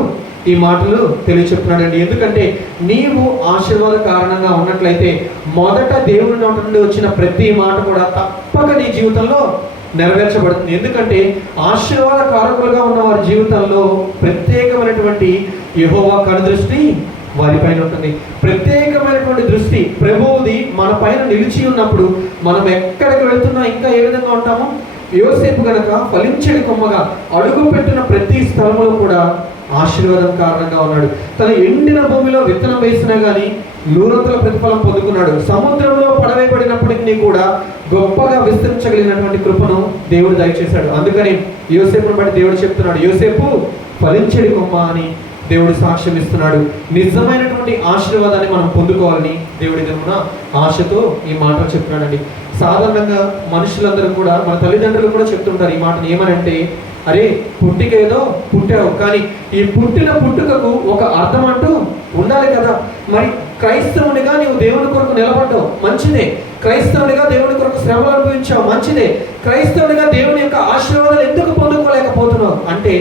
ఈ మాటలు తెలియచెప్తున్నాడండి. ఎందుకంటే నీవు ఆశీర్వాద కారణంగా ఉన్నట్లయితే మొదట దేవుని నోట నుండి వచ్చిన ప్రతి మాట కూడా తప్పక నీ జీవితంలో నెరవేర్చబడుతుంది. ఎందుకంటే ఆశీర్వాద కారకులుగా ఉన్న వారి జీవితంలో ప్రత్యేకమైనటువంటి యెహోవా కనుదృష్టి వారిపైన ఉంటుంది. ప్రత్యేకమైనటువంటి దృష్టి ప్రభువుది మన పైన నిలిచి ఉన్నప్పుడు మనం ఎక్కడికి వెళ్తున్నా ఇంకా ఏ విధంగా ఉంటామో, యోసేపు గనక ఫలించడి కొమ్మగా అడుగు పెట్టిన ప్రతి స్థలంలో కూడా ఆశీర్వాదం కారణంగా ఉన్నాడు. తన ఎండిన భూమిలో విత్తనం వేసినా కానీ నూరంతల ప్రతిఫలం పొందుకున్నాడు. సముద్రంలో పడవేయబడినప్పటికీ కూడా గొప్పగా విస్తరించగలిగినటువంటి కృపను దేవుడు దయచేశాడు. అందుకని యోసేపును బట్టి దేవుడు చెప్తున్నాడు, యోసేపు ఫలించడి కొమ్మ అని దేవుడు సాక్ష్యం ఇస్తున్నాడు. నిజమైనటువంటి ఆశీర్వాదాన్ని మనం పొందుకోవాలని దేవుడి దినమున ఆశతో ఈ మాటలు చెప్తున్నాడండి. సాధారణంగా మనుషులందరూ కూడా, మన తల్లిదండ్రులు కూడా చెప్తుంటారు ఈ మాటను. ఏమనంటే, అరే పుట్టికేదో పుట్టావు, కానీ ఈ పుట్టిన పుట్టుకకు ఒక అర్థం అంటూ ఉండాలి కదా. మరి క్రైస్తవునిగా నీవు దేవుని కొరకు నిలబడ్డావు, మంచిదే. క్రైస్తవునిగా దేవుని కొరకు శ్రమలు అనుభవించావు, మంచిదే. క్రైస్తవునిగా దేవుని యొక్క ఆశీర్వాదాలు ఎందుకు పొందుకోలేకపోతున్నావు అంటే,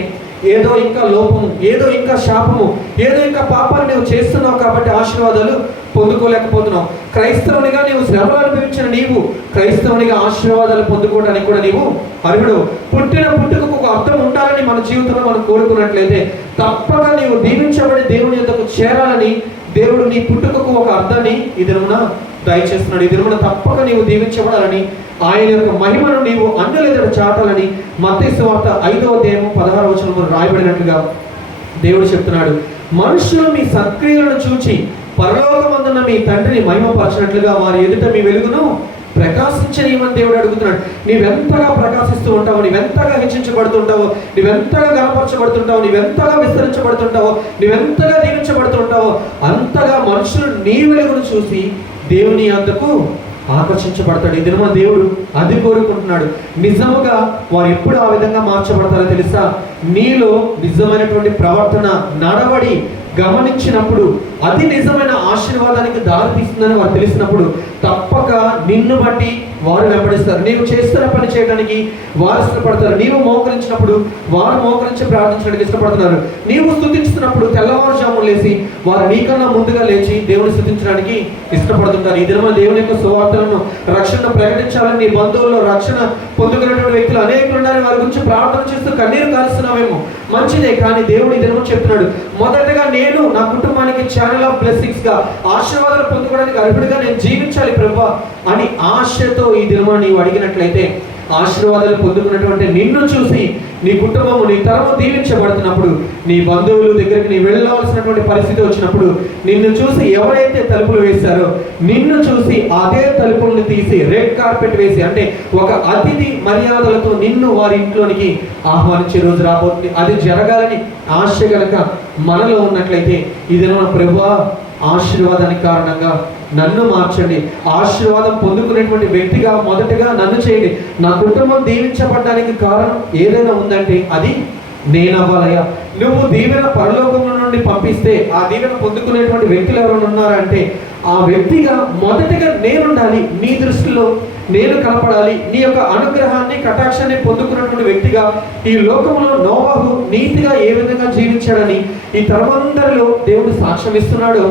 ఏదో ఇంకా లోపము, ఏదో ఇంకా శాపము, ఏదో ఇంకా పాపాలు నువ్వు చేస్తున్నావు కాబట్టి ఆశీర్వాదాలు పొందుకోలేకపోతున్నావు. క్రైస్తవునిగా నీవు శ్రమలు అనుభవించిన నీవు క్రైస్తవునిగా ఆశీర్వాదాలు పొందుకోవడానికి కూడా నీవు అర్హుడు. పుట్టిన పుట్టుకకు ఒక అర్థం ఉండాలని మన జీవితంలో మనం కోరుకున్నట్లయితే తప్పక నీవు దీవించబడి దేవుని యొద్దకు చేరాలని దేవుడు నీ పుట్టుకకు ఒక అర్థాన్ని ఈ దినమున దయచేస్తున్నాడు. ఈ దినమున తప్పక నీవు దీవించబడాలని, ఆయన యొక్క మహిమను నీవు అన్యుల ఎదుట చాటాలని మత్తయి సువార్త 5వ అధ్యాయం 16వ వచనంలో రాయబడినట్లుగా దేవుడు చెప్తున్నాడు, మనుషులు మీ సత్క్రియలను చూచి పరలోకమందున్న మీ తండ్రిని మహిమపరచినట్లుగా వారి ఎదుట మీ వెలుగును ప్రకాశించనీయమని దేవుడు అడుగుతున్నాడు. నీవెంతగా ప్రకాశిస్తూ ఉంటావో, నీవెంతగా హెచ్చించబడుతుంటావో, నీవెంతగా గణపరచబడుతుంటావో, నీవెంతగా విస్తరించబడుతుంటావో, నీవెంతగా దీవించబడుతుంటావో, అంతగా మనుషులు నీ వెలుగును చూసి దేవుని యొద్దకు ఆకర్షించబడతాడు. ఈ దినమ దేవుడు అది కోరుకుంటున్నాడు. నిజముగా వారు ఎప్పుడు ఆ విధంగా మార్చబడతారో తెలుసా? నీలో నిజమైనటువంటి ప్రవర్తన, నడవడి గమనించినప్పుడు, అది నిజమైన ఆశీర్వాదానికి దారి తీస్తుందని వారు తెలిసినప్పుడు తప్పక నిన్ను బట్టి వారు వెంబడిస్తారు. నీవు చేస్తున్న పని చేయడానికి వారు ఇష్టపడతారు. నీవు మోకరించినప్పుడు వారు మోకరించి ప్రార్థించడానికి ఇష్టపడుతున్నారు. నీవు స్తుతించుతున్నప్పుడు తెల్లవారుజామున లేచి వారు నీకన్నా ముందుగా లేచి దేవుని స్తుతించడానికి ఇష్టపడుతుంటారు. ఈ దినమ దేవుని యొక్క సువార్తలను, రక్షణను ప్రకటించాలని నీ బంధువుల్లో రక్షణ పొందుకున్నటువంటి వ్యక్తులు అనేకులు ఉండాలని వారి గురించి ప్రార్థన చేస్తూ కన్నీరు కారుస్తున్నావేమో, మంచిదే. కానీ దేవుడు ఈ దినము చెప్తున్నాడు, మొదటగా నేను నా కుటుంబానికి ఛానల్ ఆఫ్ బ్లెస్సింగ్స్ గా ఆశీర్వాదాలు పొందుకోవడానికి అర్హుడిగా నేను జీవించాలి ప్రభువా అని ఆశతో ఈ దినమా నీవు అడిగినట్లయితే, ఆశీర్వాదాలు పొందుకున్నటువంటి నిన్ను చూసి నీ కుటుంబము, నీ తరము దీవించబడుతున్నప్పుడు, నీ బంధువులు దగ్గరికి నీ వెళ్ళవలసినటువంటి పరిస్థితి వచ్చినప్పుడు, నిన్ను చూసి ఎవరైతే తలుపులు వేశారో నిన్ను చూసి అదే తలుపులను తీసి రెడ్ కార్పెట్ వేసి, అంటే ఒక అతిథి మర్యాదలతో నిన్ను వారి ఇంట్లోనికి ఆహ్వానించే రోజు రాబోతుంది. అది జరగాలని ఆశ గనక మనలో ఉన్నట్లయితే ఈ దినమున ప్రభువా ఆశీర్వాదానికి కారణంగా నన్ను మార్చండి, ఆశీర్వాదం పొందుకునేటువంటి వ్యక్తిగా మొదటగా నన్ను చేయండి. నా కుటుంబం దీవించబడడానికి కారణం ఏదైనా ఉందంటే అది నేనవ్వాలయ్యా. నువ్వు దీవెన పరలోకంలో నుండి పంపిస్తే ఆ దీవెన పొందుకునేటువంటి వ్యక్తులు ఎవరైనా ఉన్నారంటే ఆ వ్యక్తిగా మొదటగా నేనుండాలి, నీ దృష్టిలో నేను కనపడాలి. నీ యొక్క అనుగ్రహాన్ని, కటాక్షాన్ని పొందుకున్నటువంటి వ్యక్తిగా ఈ లోకంలో నోవాహు నీతిగా ఏ విధంగా జీవించాడని ఈ తరమందరిలో దేవుడు సాక్ష్యం ఇస్తున్నాడు.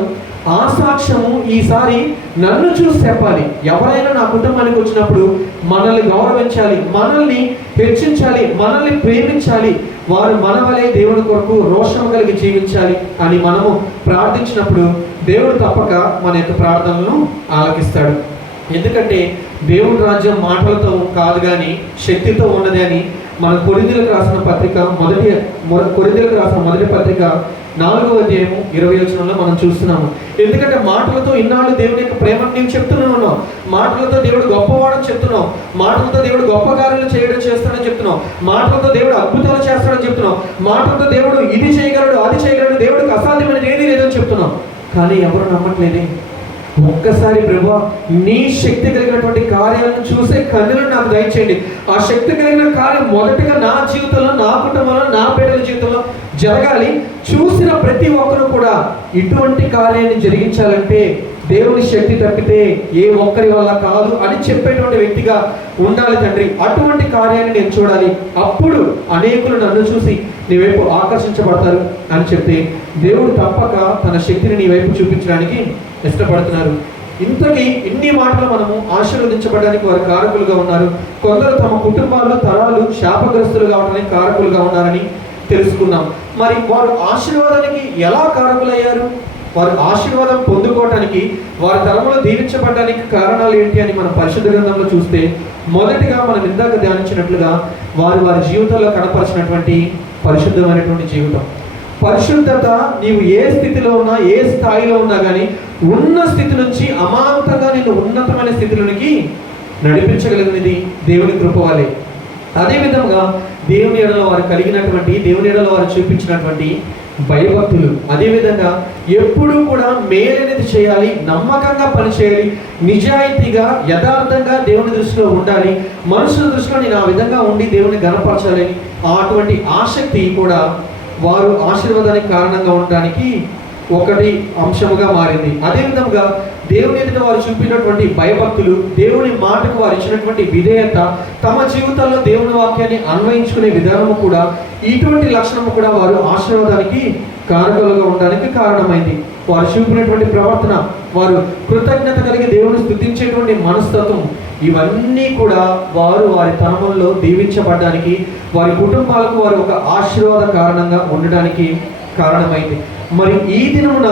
ఆ సాక్ష్యము ఈసారి నన్ను చూసి చెప్పాలి. ఎవరైనా నా కుటుంబానికి వచ్చినప్పుడు మనల్ని గౌరవించాలి, మనల్ని హెచ్చించాలి, మనల్ని ప్రేమించాలి, వారు మన వలె దేవుని కొరకు రోషం కలిగి జీవించాలి అని మనము ప్రార్థించినప్పుడు దేవుడు తప్పక మన యొక్క ప్రార్థనలను ఆలకిస్తాడు. ఎందుకంటే దేవుని రాజ్యం మాటలతో కాదు కానీ శక్తితో ఉన్నది అని మన కొరింథీయులకు రాసిన మొదటి పత్రిక 4వ అధ్యాయము 20వ వచనంలో మనం చూస్తున్నాము. ఎందుకంటే మాటలతో ఇన్నాళ్ళు దేవుని యొక్క ప్రేమను నీవు చెప్తూనే ఉన్నావు, మాటలతో దేవుడు గొప్పవాడని చెప్తున్నావు, మాటలతో దేవుడు గొప్ప కార్యాలు చేస్తాడని చెప్తున్నావు, మాటలతో దేవుడు అద్భుతాలు చేస్తాడని చెప్తున్నావు, మాటలతో దేవుడు ఇది చేయగలడు అది చేయగలడు, దేవుడికి అసాధ్యమైనది ఏదీ లేదని చెప్తున్నావు. కానీ ఎవరు నమ్మట్లేదే. ఒక్కసారి ప్రభువా నీ శక్తి కలిగినటువంటి కార్యాలను చూసే కన్నులను నాకు దయచేయండి. ఆ శక్తి కలిగిన కార్యం మొదటిగా నా జీవితంలో, నా కుటుంబంలో, నా బిడ్డల జీవితంలో జరగాలి. చూసిన ప్రతి ఒక్కరు కూడా ఇటువంటి కార్యాన్ని జరిగించాలంటే దేవుని శక్తి తప్పితే ఏ ఒక్కరి వల్ల కాదు అని చెప్పేటువంటి వ్యక్తిగా ఉండాలి తండ్రి. అటువంటి కార్యాన్ని నేను చూడాలి, అప్పుడు అనేకులు నన్ను చూసి నీ వైపు ఆకర్షించబడతారు అని చెప్తే దేవుడు తప్పక తన శక్తిని నీ వైపు చూపించడానికి ఇష్టపడుతున్నారు. ఇంతకీ ఇన్ని మాటలు మనము ఆశీర్వదించబడడానికి వారు కారకులుగా ఉన్నారు. కొందరు తమ కుటుంబాలు తరాలు శాపగ్రస్తులు కావడానికి కారకులుగా ఉన్నారని తెలుసుకున్నాం. మరి వారు ఆశీర్వాదానికి ఎలా కారకులయ్యారు? వారు ఆశీర్వాదం పొందుకోవటానికి, వారి తరములో దీవించబడడానికి కారణాలు ఏంటి అని మన పరిశుద్ధ గ్రంథంలో చూస్తే మొదటిగా మనం ఇందాక ధ్యానించినట్లుగా వారి జీవితంలో కనపరిచినటువంటి పరిశుద్ధమైనటువంటి జీవితం. పరిశుద్ధత నీవు ఏ స్థితిలో ఉన్నా, ఏ స్థాయిలో ఉన్నా కానీ ఉన్న స్థితి నుంచి అమాంతంగా నిన్ను ఉన్నతమైన స్థితిలోనికి నడిపించగలిగినది దేవుని కృప వలె. అదేవిధంగా దేవుని ఎడలో వారు కలిగినటువంటి, దేవుని ఎడలో వారు చూపించినటువంటి భయభక్తులు, అదేవిధంగా ఎప్పుడూ కూడా మేలనేది చేయాలి, నమ్మకంగా పనిచేయాలి, నిజాయితీగా యథార్థంగా దేవుని దృష్టిలో ఉండాలి, మనుషుల దృష్టిలో నేను ఆ విధంగా ఉండి దేవుని గణపరచాలని అటువంటి ఆసక్తి కూడా వారు ఆశీర్వాదానికి కారణంగా ఉండడానికి ఒకటి అంశముగా మారింది. అదేవిధంగా దేవుని ఎదుట వారు చూపినటువంటి భయభక్తులు, దేవుని మాటకు వారు ఇచ్చినటువంటి విధేయత, తమ జీవితాల్లో దేవుని వాక్యాన్ని అన్వయించుకునే విధానము కూడా, ఇటువంటి లక్షణము కూడా వారు ఆశీర్వాదానికి కారకులుగా ఉండడానికి కారణమైంది. వారు చూపినటువంటి ప్రవర్తన, వారు కృతజ్ఞత కలిగి దేవుని స్తుతించేటువంటి మనస్తత్వం, ఇవన్నీ కూడా వారు వారి తరముల్లో దీవించబడడానికి, వారి కుటుంబాలకు వారు ఒక ఆశీర్వాద కారణంగా ఉండడానికి కారణమైంది. మరి ఈ దినమున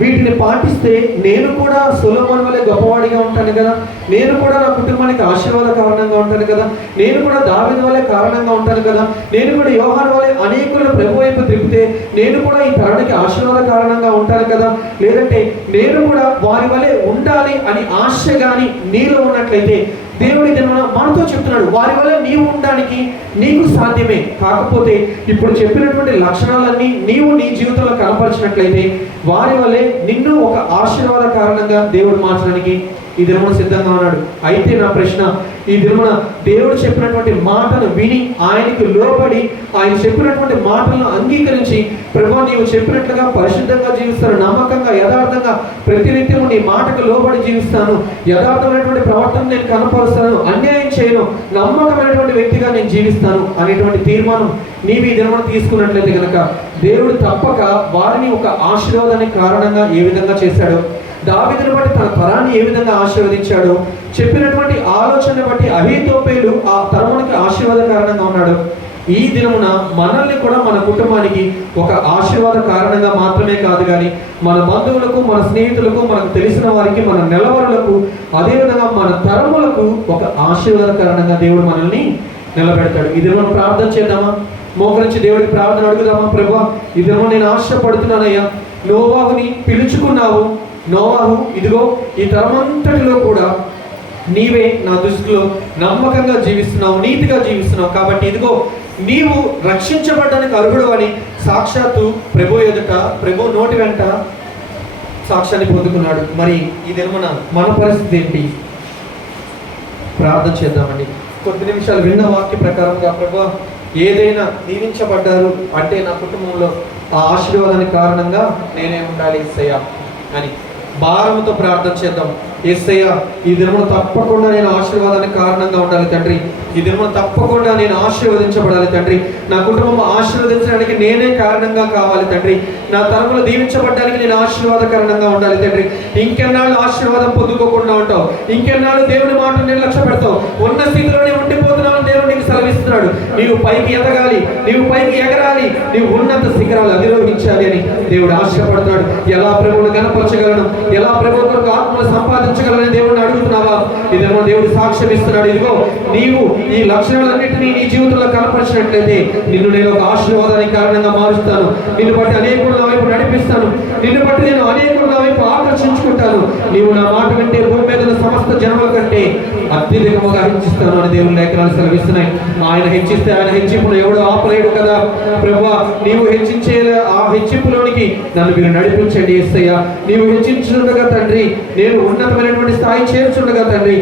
వీటిని పాటిస్తే నేను కూడా సొలొమోను వలె గొప్పవాడిగా ఉంటాను కదా, నేను కూడా నా కుటుంబానికి ఆశీర్వాద కారణంగా ఉంటాను కదా, నేను కూడా దావీదు వలె కారణంగా ఉంటాను కదా, నేను కూడా యోహాను వలె అనేకులను ప్రభు వైపు త్రిపితే నేను కూడా ఈ తరానికి ఆశీర్వాద కారణంగా ఉంటాను కదా, లేదంటే నేను కూడా వారి వలె ఉండాలి అని ఆశ కానీ నీలో ఉన్నట్లయితే దేవుడి దినమున మనతో చెప్తున్నాడు, వారి వల్ల నీవు ఉండడానికి నీకు సాధ్యమే. కాకపోతే ఇప్పుడు చెప్పినటువంటి లక్షణాలన్నీ నీవు నీ జీవితంలో కనపరిచినట్లయితే వారి వల్లే నిన్ను ఒక ఆశీర్వాద కారణంగా దేవుడు మార్చడానికి ఈ దినమున సిద్ధంగా ఉన్నాడు. అయితే నా ప్రశ్న, ఈ దినమున దేవుడు చెప్పినటువంటి మాటను విని ఆయనకు లోబడి ఆయన చెప్పినటువంటి మాటలను అంగీకరించి ప్రభువా నీవు చెప్పినట్లుగా పరిశుద్ధంగా జీవిస్తాను, నమ్మకంగా యథార్థంగా ప్రతినిత్యము నీ మాటకు లోబడి జీవిస్తాను, యథార్థమైనటువంటి ప్రవర్తన నేను కనపరుస్తాను, అన్యాయం చేయను, నమ్మకమైనటువంటి వ్యక్తిగా నేను జీవిస్తాను అనేటువంటి తీర్మానం నీవు ఈ దినమున తీసుకున్నట్లయితే కనుక దేవుడు తప్పక వారిని ఒక ఆశీర్వాదానికి కారణంగా ఏ విధంగా చేశాడో, దావీదును బట్టి తన తరాన్ని ఏ విధంగా ఆశీర్వదించాడో, చెప్పినటువంటి ఆలోచనను బట్టి అహీతోపేలు ఆ తరమునికి ఆశీర్వాద కారణంగా ఉన్నాడు. ఈ దినమున మనల్ని కూడా మన కుటుంబానికి ఒక ఆశీర్వాద కారణంగా మాత్రమే కాదు కానీ మన బంధువులకు, మన స్నేహితులకు, మనకు తెలిసిన వారికి, మన నెలవరులకు, అదేవిధంగా మన తరములకు ఒక ఆశీర్వాద కారణంగా దేవుడు మనల్ని నిలబెడతాడు. ఇది మనం ప్రార్థన చేద్దామా? మోకరించి దేవుడికి ప్రార్థన అడుగుదామా? ప్రభువా ఈ దినం నేను ఆశపడుతున్నానయ్యా, నోవాహుని పిలుచుకున్నావు, నోవాహు ఇదిగో ఈ తరమంతటిలో కూడా నీవే నా దృష్టిలో నమ్మకంగా జీవిస్తున్నావు, నీతిగా జీవిస్తున్నావు, కాబట్టి ఇదిగో నీవు రక్షించబడ్డానికి అర్హుడు అని సాక్షాత్తు ప్రభు ఎదుట, ప్రభు నోటి వెంట సాక్ష్యాన్ని పొందుకున్నాడు. మరి ఈ దినమున మన పరిస్థితి ఏంటి? ప్రార్థన చేద్దామండి. కొద్ది నిమిషాలు విన్న వాక్య ప్రకారంగా ప్రభు ఏదైనా దీవించబడ్డారు అంటే నా కుటుంబంలో ఆ ఆశీర్వాదానికి కారణంగా నేనే ఉండాలి యేసయ్యా అని భారముతో ప్రార్థన చేద్దాం. యేసయ్య, ఈ దినమును తప్పకుండా నేను ఆశీర్వాదానికి కారణంగా ఉండాలి తండ్రి. ఈ దినమును తప్పకుండా నేను ఆశీర్వదించబడాలి తండ్రి. నా కుటుంబం ఆశీర్వదించడానికి నేనే కారణంగా కావాలి తండ్రి. నా తరములు దీవించబడడానికి నేను ఆశీర్వాదకరణంగా ఉండాలి తండ్రి. ఇంకెన్నాళ్ళు ఆశీర్వాదం పొందుకోకుండా ఉంటావు? ఇంకెన్నాళ్ళు దేవుని మాటను నిర్లక్ష్య పెడతావు? ఉన్న స్థితిలోనే ఉండిపోతున్నావు. దేవుడు నీకు సెలవిస్తున్నాడు, నీవు పైకి ఎదగాలి, నీవు పైకి ఎగరాలి, నీవు ఉన్నత శిఖరాలు అధిరోహించాలి అని దేవుడు ఆశపడుతున్నాడు. ఎలా ప్రభువును గణపరచగలను, ఎలా ప్రభు కొరకు ఆత్మను సంపాదించగలని దేవుడిని అడుగుతున్నావా? ఇదేమో దేవుడు సాక్ష్యం ఇస్తున్నాడు. ఇదిగో, నీవు ఈ లక్షణాలన్నింటినీ నీ జీవితంలో కనపరిచినట్లయితే నిన్ను నేను ఒక ఆశీర్వాదానికి కారణంగా మారుస్తాను. నిన్ను బట్టి అనేకులు నా వైపు నడిపిస్తాను. నిన్ను బట్టి నేను అనేకులు నా వైపు ఆకర్షించుకుంటాను. నీవు నా మాట వింటే భూమి మీద ఉన్న సమస్త జన్మల కంటే అత్యధికముగా హెచ్చిస్తాను అని దేవుని లేఖనాలు సెలవిస్తున్నాయి. ఆయన హెచ్చిస్తే ఆయన హెచ్చింపును ఎవడో ఆపలేడు కదా. ప్రభువా, నీవు హెచ్చించే ఆ హెచ్చింపులోనికి నన్ను మీరు నడిపించండి యేసయ్య. నీవు హెచ్చించుండగా తండ్రి, నేను ఉన్నతమైనటువంటి స్థాయి చేర్చుండగా తండ్రి,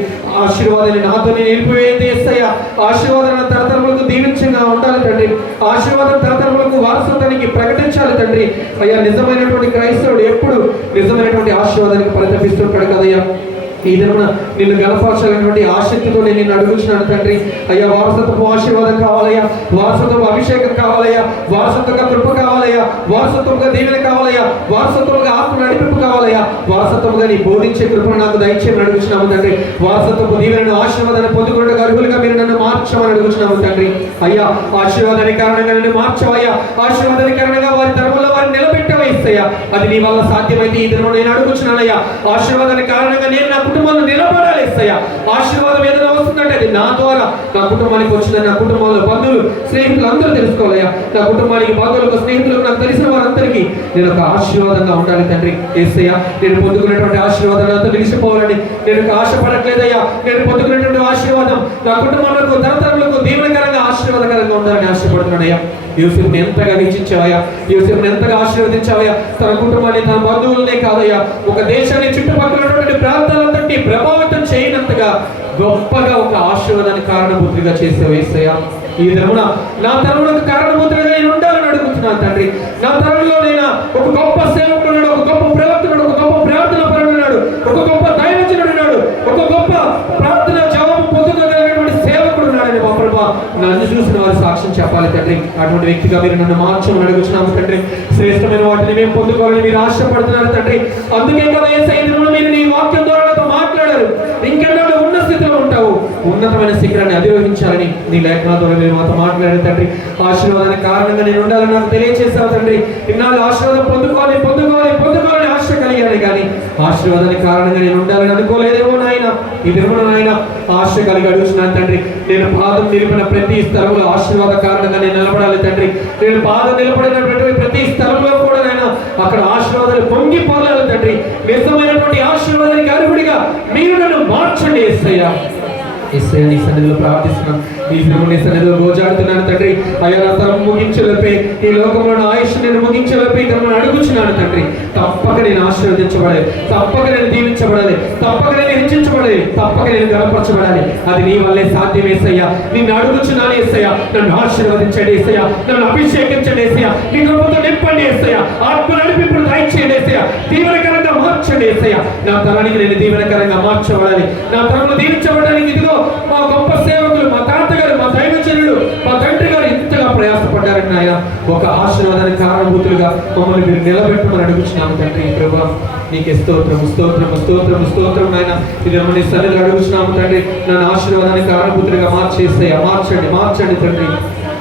ఆశీర్వాదాన్ని నాతో నిలిపివేయండి యేసయ్య. ఆశీర్వాదాన్ని తరతరములకు దీవించంగా ఉండాలి తండ్రి. ఆశీర్వాదం తరతరములకు వారసత్వానికి ప్రకటించాలి తండ్రి. అయ్యా, నిజమైనటువంటి క్రైస్తవుడు ఎప్పుడు నిజమైనటువంటి ఆశీర్వాదానికి పరితపిస్తుంటాడు కదయ్యా. ఈ దినమున నిన్ను గణపరచాలనేటువంటి ఆసక్తితో నేను నిన్ను అడుగుతున్నాను తండ్రి. అయ్యా, వారసత్వపు ఆశీర్వాదం కావాలయ్యా, వారసత్వపు అభిషేకం కావాలయ్యా, వారసత్వంగా కృప కావాలయ్యా, వారసత్వంగా దీవెన కావాలయ్యా, వారసత్వంగా ఆత్మ నడిపింపు కావాలయ్యా, వారసత్వంగా నీ బోధించే కృపను నాకు దయచేయమని అడుగుతున్నాము తండ్రి. వారసత్వపు దీవెనను ఆశీర్వాదాన్ని పొందుకున్నట్టుగా అర్హులుగా మీరు నన్ను మార్చమని అడుగుతున్నాము తండ్రి. అయ్యా, ఆశీర్వాదానికి కారణంగా నన్ను మార్చవయ్యా. ఆశీర్వాదానికి కారణంగా వారి తరములో వారిని నిలబెట్టవయ్యా. అది నీ వల్ల సాధ్యమైతే ఈ దినమున నేను అడుగుతున్నానయ్యా. ఆశీర్వాదానికి కారణంగా నేను నా కుటుంబంలో నిలబడాలి యేసయ్య. ఆశీర్వాదం ఏదైనా వస్తుందంటే అది నా ద్వారా నా కుటుంబానికి వచ్చిందని నా కుటుంబంలో బంధువులు స్నేహితులు అందరూ తెలుసుకోవాలయ్యా. నా కుటుంబానికి బంధువులకు స్నేహితులకు నాకు తెలిసిన వారందరికీ నేను ఒక ఆశీర్వాదంగా ఉండాలి తండ్రి. యేసయ్య, నేను పొందుకున్నటువంటి ఆశీర్వాదాలు అంతా నిలిచిపోవాలని నేను ఆశపడట్లేదయ్యా. నేను పొందుకున్నటువంటి ఆశీర్వాదం నా కుటుంబాలకు తరతరములకు దీవెనకరంగా ఆశీర్వాదకరంగా ఉండాలని ఆశపడుతున్నానయ్యా. యూసుఫ్ని ఎంతగా హెచ్చించావయ్యా, యూసుఫ్ని ఎంతగా ఆశీర్వదించావయ్యా. తన కుటుంబాన్ని, తన బంధువులనే కాదయ్యా, ఒక దేశాన్ని చుట్టుపక్కల ఉన్నటువంటి ప్రాంతాలంతటి ప్రభావితం చేయనంతగా గొప్పగా ఒక ఆశీర్వాదానికి కారణభూతుడిగా చేసావు యేసయ్యా. ఈ దినమున నా తరములకు కారణభూతుడిగా నేను ఉండాలని అడుగుతున్నాను తండ్రి. నా తరంలో నేను ఒక గొప్ప సేవకుడు, ఒక గొప్ప ప్రవక్తనుడు, ఒక గొప్ప ప్రార్థన పరుడున్నాడు, ఒక గొప్ప దైవజనుడు ఉన్నాడు, ఒక గొప్ప ప్రార్థన జవాబు పొందుకోగలిగినటువంటి సేవకుడు ఉన్నాడని మా ప్రభా నన్ను చూసిన వారు సాక్ష్యం చెప్పాలి తండ్రి. అటువంటి వ్యక్తిగా మీరు నన్ను మార్చమని అడుగుతున్నాము తండ్రి. శ్రేష్టమైన వాటిని మేము పొందుకోవాలని మీరు ఆశపడుతున్నారు తండ్రి. అందుకే కదా యేసయ్య మీరు నీ వాక్యం ద్వారా నాతో మాట్లాడారు. ఇంకెన్నాళ్ళు ఉన్న స్థితిలో ఉంటావు, ఉన్నతమైన శిఖరాన్ని అధిరోహించాలని నీ లేఖనాల ద్వారా మీరు మాతో మాట్లాడారు తండ్రి. ఆశీర్వాదానికి కారణంగా నేను ఉండాలని నాకు తెలియజేశావు తండ్రి. ఇన్నాళ్ళు ఆశీర్వాదం పొందుకోవాలి పొందుకోవాలి పొందుకోవాలని ఆశ కలిగాను, కానీ ఆశీర్వాదానికి కారణంగా నేను ఉండాలని అనుకోలేదేమో నాయన. ఈ దినమున నాయన ఆశ కలిగి అడుగుతున్నాను తండ్రి. నేను పాదం నిలిపిన ప్రతి స్థలంలో ఆశీర్వాద కారణంగా నేను నిలబడాలి తండ్రి. నేను పాదం నిలబడినటువంటి ప్రతి స్థలంలో కూడా నేను అక్కడ ఆశీర్వాదాలు పొంగి పోలాలి తండ్రి. నిజమైనటువంటి ఆశీర్వాదానికి అర్హుడిగా మీరు నన్ను మార్చండి యేసయ్య. యేసయ్య, నీ సన్నిధిలో ప్రార్థిస్తున్నాను. ఈ నీ సన్నిధిలో గోజాడుతున్నాను తండ్రి. అయ్యా, నా తరం ముగించలేపే, ఈ లోకంలో నా ఆయుష్ నేను ముగించలేపే తనను అడుగుచున్నాను తండ్రి. తప్పక నేను ఆశీర్వదించబడాలి, తప్పక నేను దీవించబడాలి, తప్పక నేను హెచ్చించబడాలి, తప్పక నేను గణపరచబడాలి. అది నీ వల్లే సాధ్యం యేసయ్య. నిన్ను అడుగుచున్నాను యేసయ్య. నన్ను ఆశీర్వదించండి యేసయ్య. నన్ను అభిషేకించండి యేసయ్య. నీ కృపతో నింపండి యేసయ్య. ఆత్మ నడిపింపును దయచేయండి యేసయ్య. దీవెనకరంగా మార్చండి యేసయ్య. నా తరానికి నేను దీవెనకరంగా మార్చబడాలి. నా తరంలో దీవించబడడానికి ఇదిగో మా గొప్ప సేవకులు, మా తాతగారు, మా దైవజనుడు, మా తండ్రి గారు ఇంతగా ప్రయాసపడ్డారని ఆయన ఒక ఆశీర్వాదానికి కారణభూతులుగా మమ్మల్ని మీరు నిలబెట్టమని అడుగుతున్నాము తండ్రి. ప్రభా, నీకే స్తోత్రము స్తోత్రము స్తోత్రము స్తోత్రం నాయన. ఇది నీ సన్నిధిలో అడుగుతున్నాము తండ్రి. నన్ను ఆశీర్వాదానికి కారణభూతులుగా మార్చేస్తాయా, మార్చండి మార్చండి తండ్రి.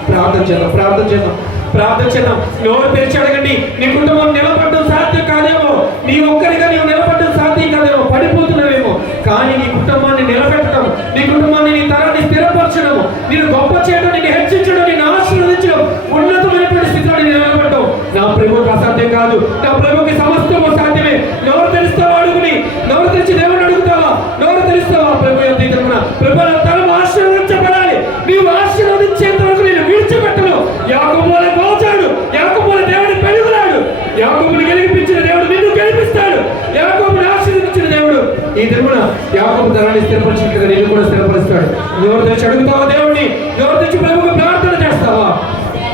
ప్రార్థన చేద్దాం, ప్రార్థన చేద్దాం, ప్రార్థన చేద్దాం. నోరు తెరిచి అడగండి. నీ కుటుంబం నిలబడడం సాధ్యం కాదేమో, నీ ఒక్కరిగా నీవు నిలబడడం సాధ్యం కాదేమో, పడిపోతున్నావేమో, కానీ నీ కుటుంబాన్ని నిలబెట్టడం, నీ కుటుంబాన్ని, నీ తరాన్ని స్థిరపరచడము, నేను గొప్ప చేయడం, నేను హెచ్చించడం, నేను ఆశీర్వదించడం, ఉన్నతమైనటువంటి స్థితిలో నేను నిలబడటం నా ప్రభువుకి అసాధ్యం కాదు. నా ప్రభువుకి సమస్తము సాధ్యమే. నోరు తెరుస్తావా అడుగుని, నోరు తెరిచి దేవుని అడుగుతావా, నోరు తెరుస్తావా ప్రభు యొక్క తరమున. ప్రభు నా తరం ఆశీర్వదించబడాలి. నీవు ఆశీర్వదించేంత వరకు నేను విడిచిపెట్టను. యాకోబుని పోచాడు, యాకోబుని దేవుడు పెరుగులాడు. యాకోబుని గెలిపించిన దేవుడు నిన్ను గెలిపిస్తాడు. యాకోబుని ఆశీర్వదించిన దేవుడు ఈ దినమున యాకోబు తరాన్ని స్థిరపరిచినట్లుగా నిన్ను కూడా స్థిరపరుస్తాడు. నోరు తెరిచి అడుగుతావా దేవుడిని, నోరు తెరిచి ప్రభువుకు ప్రార్థన చేస్తావా?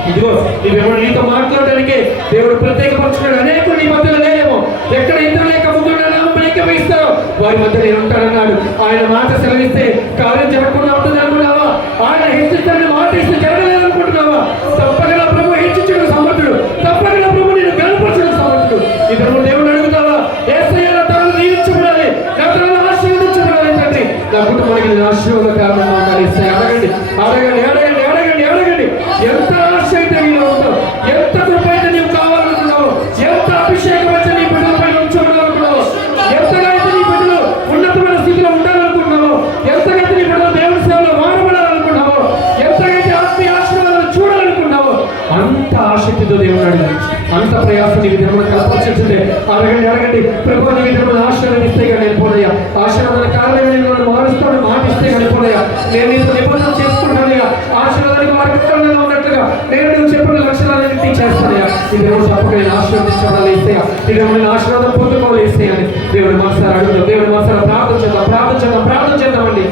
ఇదిగో నువ్వెవరు నీతో మాట్లాడడానికే దేవుడు ప్రత్యేకపరుచున్నాడు. అనేక నీ మధ్యలో లేదేమో, ఎక్కడ ఇద్దరు లేక ముగ్గురు ఏకీభవిస్తారో వారి మధ్య నేను ఉంటానన్నాడు. ఆయన మాట సెలవిస్తే కార్యం జరగకుండా ఉంటుంది అనుకున్నావా? ఆయన హెచ్చిస్తానని మాట ఇస్తే జరగలేదనుకుంటున్నావా? తప్పక నా ప్రభు హెచ్చించడం సమర్థుడు, తప్పక నా ప్రభు నేను గణపరచడం సమర్థుడు. ఇతను దేవుడు అడుగుతావా? యేసయ్య నా తలను దీవించబడాలి, నా తలను ఆశీర్వదించబడాలి తండ్రి, నా కుటుంబానికి నేను ఆశీర్వాద కారణం ఉండాలి. అడగండి అడగండి అడగండి అడగండి అడగండి. ఎంత ఆశ అయితే నీలో ఉందో, ఎంత కృప అయితే నీవు కావాలనుకున్నావో, ఎంత అభిషేకం అయితే నీ బిడ్డల పైన ఉంచాలనుకున్నావో, ఎంతగా అయితే నీ బిడ్డలు ఉన్నతమైన స్థితిలో ఉండాలనుకున్నావో, ఎంతగా అయితే నీ బిడ్డలు దేవుని సేవలో వాడబడాలనుకున్నావో, ఎంతగా అయితే ఆత్మీయ ఆశీర్వాదాలు చూడాలనుకున్నావో అంత ఆసక్తితో దేవుడు అడిగాడు. అంత ప్రయాసం నీ విధంగా కల్పించుంటే అడగండి అడగండి. ప్రభు నీ విధంగా ఆశీర్వాదిస్తే కానీ పోనయ్యా, ఆశీర్వాదాల కారణంగా నేను నన్ను మారుస్తాను మాటిస్తే కానీ పోనయ్యా, నేను నీతో నిబంధన చేసుకుంటానయ్యా, ఆశీర్వాదానికి వారికి ఉన్నట్టుగా నేను నువ్వు చెప్పిన లక్షణాలన్నింటినీ చేస్తానయ్యా. ఈ దేవుడు తప్పక నేను ఆశీర్వదించబడాలి ఇస్తాయా, ఈ దేవుడిని ఆశీర్వాదం పొందుకోవాలి ఇస్తాయా అని దేవుడు మనసారా అడుగుతాం. దేవుడి మనసారా ప్రార్థన చేద్దాం, ప్రార్థన చేద్దాం, ప్రార్థన చేద్దామండి.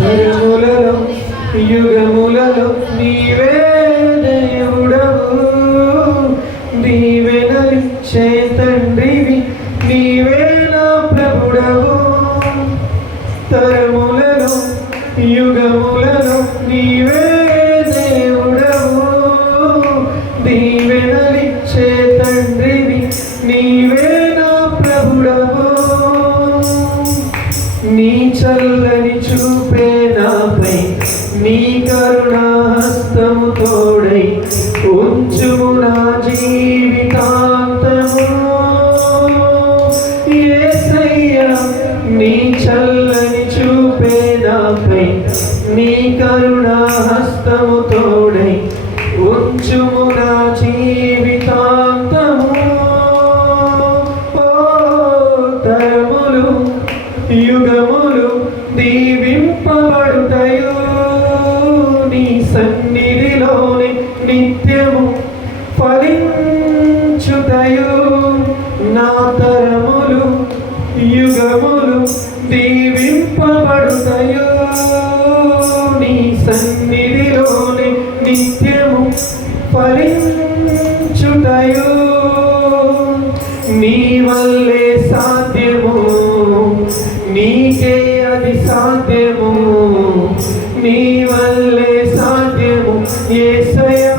తరములలో యుగములలో నీవే దేవుడవు, దీవెనలిచ్చే తండ్రివి నీవే నా ప్రభుడవు. తరములలో యుగములలో నీవే దేవుడవు, దీవెనలిచ్చే తండ్రివి నీవే నా ప్రభుడవు. నీ చల్లని చూపే నాపై నీ కరుణాహస్తము తోడై ఉంచుము నా జీవితాంతము. యేసయ్యా నీ చల్లని చూపే నాపై నీ కరుణాహస్తము తోడై ఉంచుము నా జీవితాంతము. తరములు యుగములు దీవింపబడుటయు నీ సన్నిధిలోని నిత్యము ఫలించుటయు. నా తరములు యుగములు దీవింపబడుటయు నీ సన్నిధిలోని నిత్యము ఫలించుటయు. నీ వల్లే సాధ్యము, నీకే అది సాధ్యము, నీ వల్లే సాధ్యము యేసయ్యా,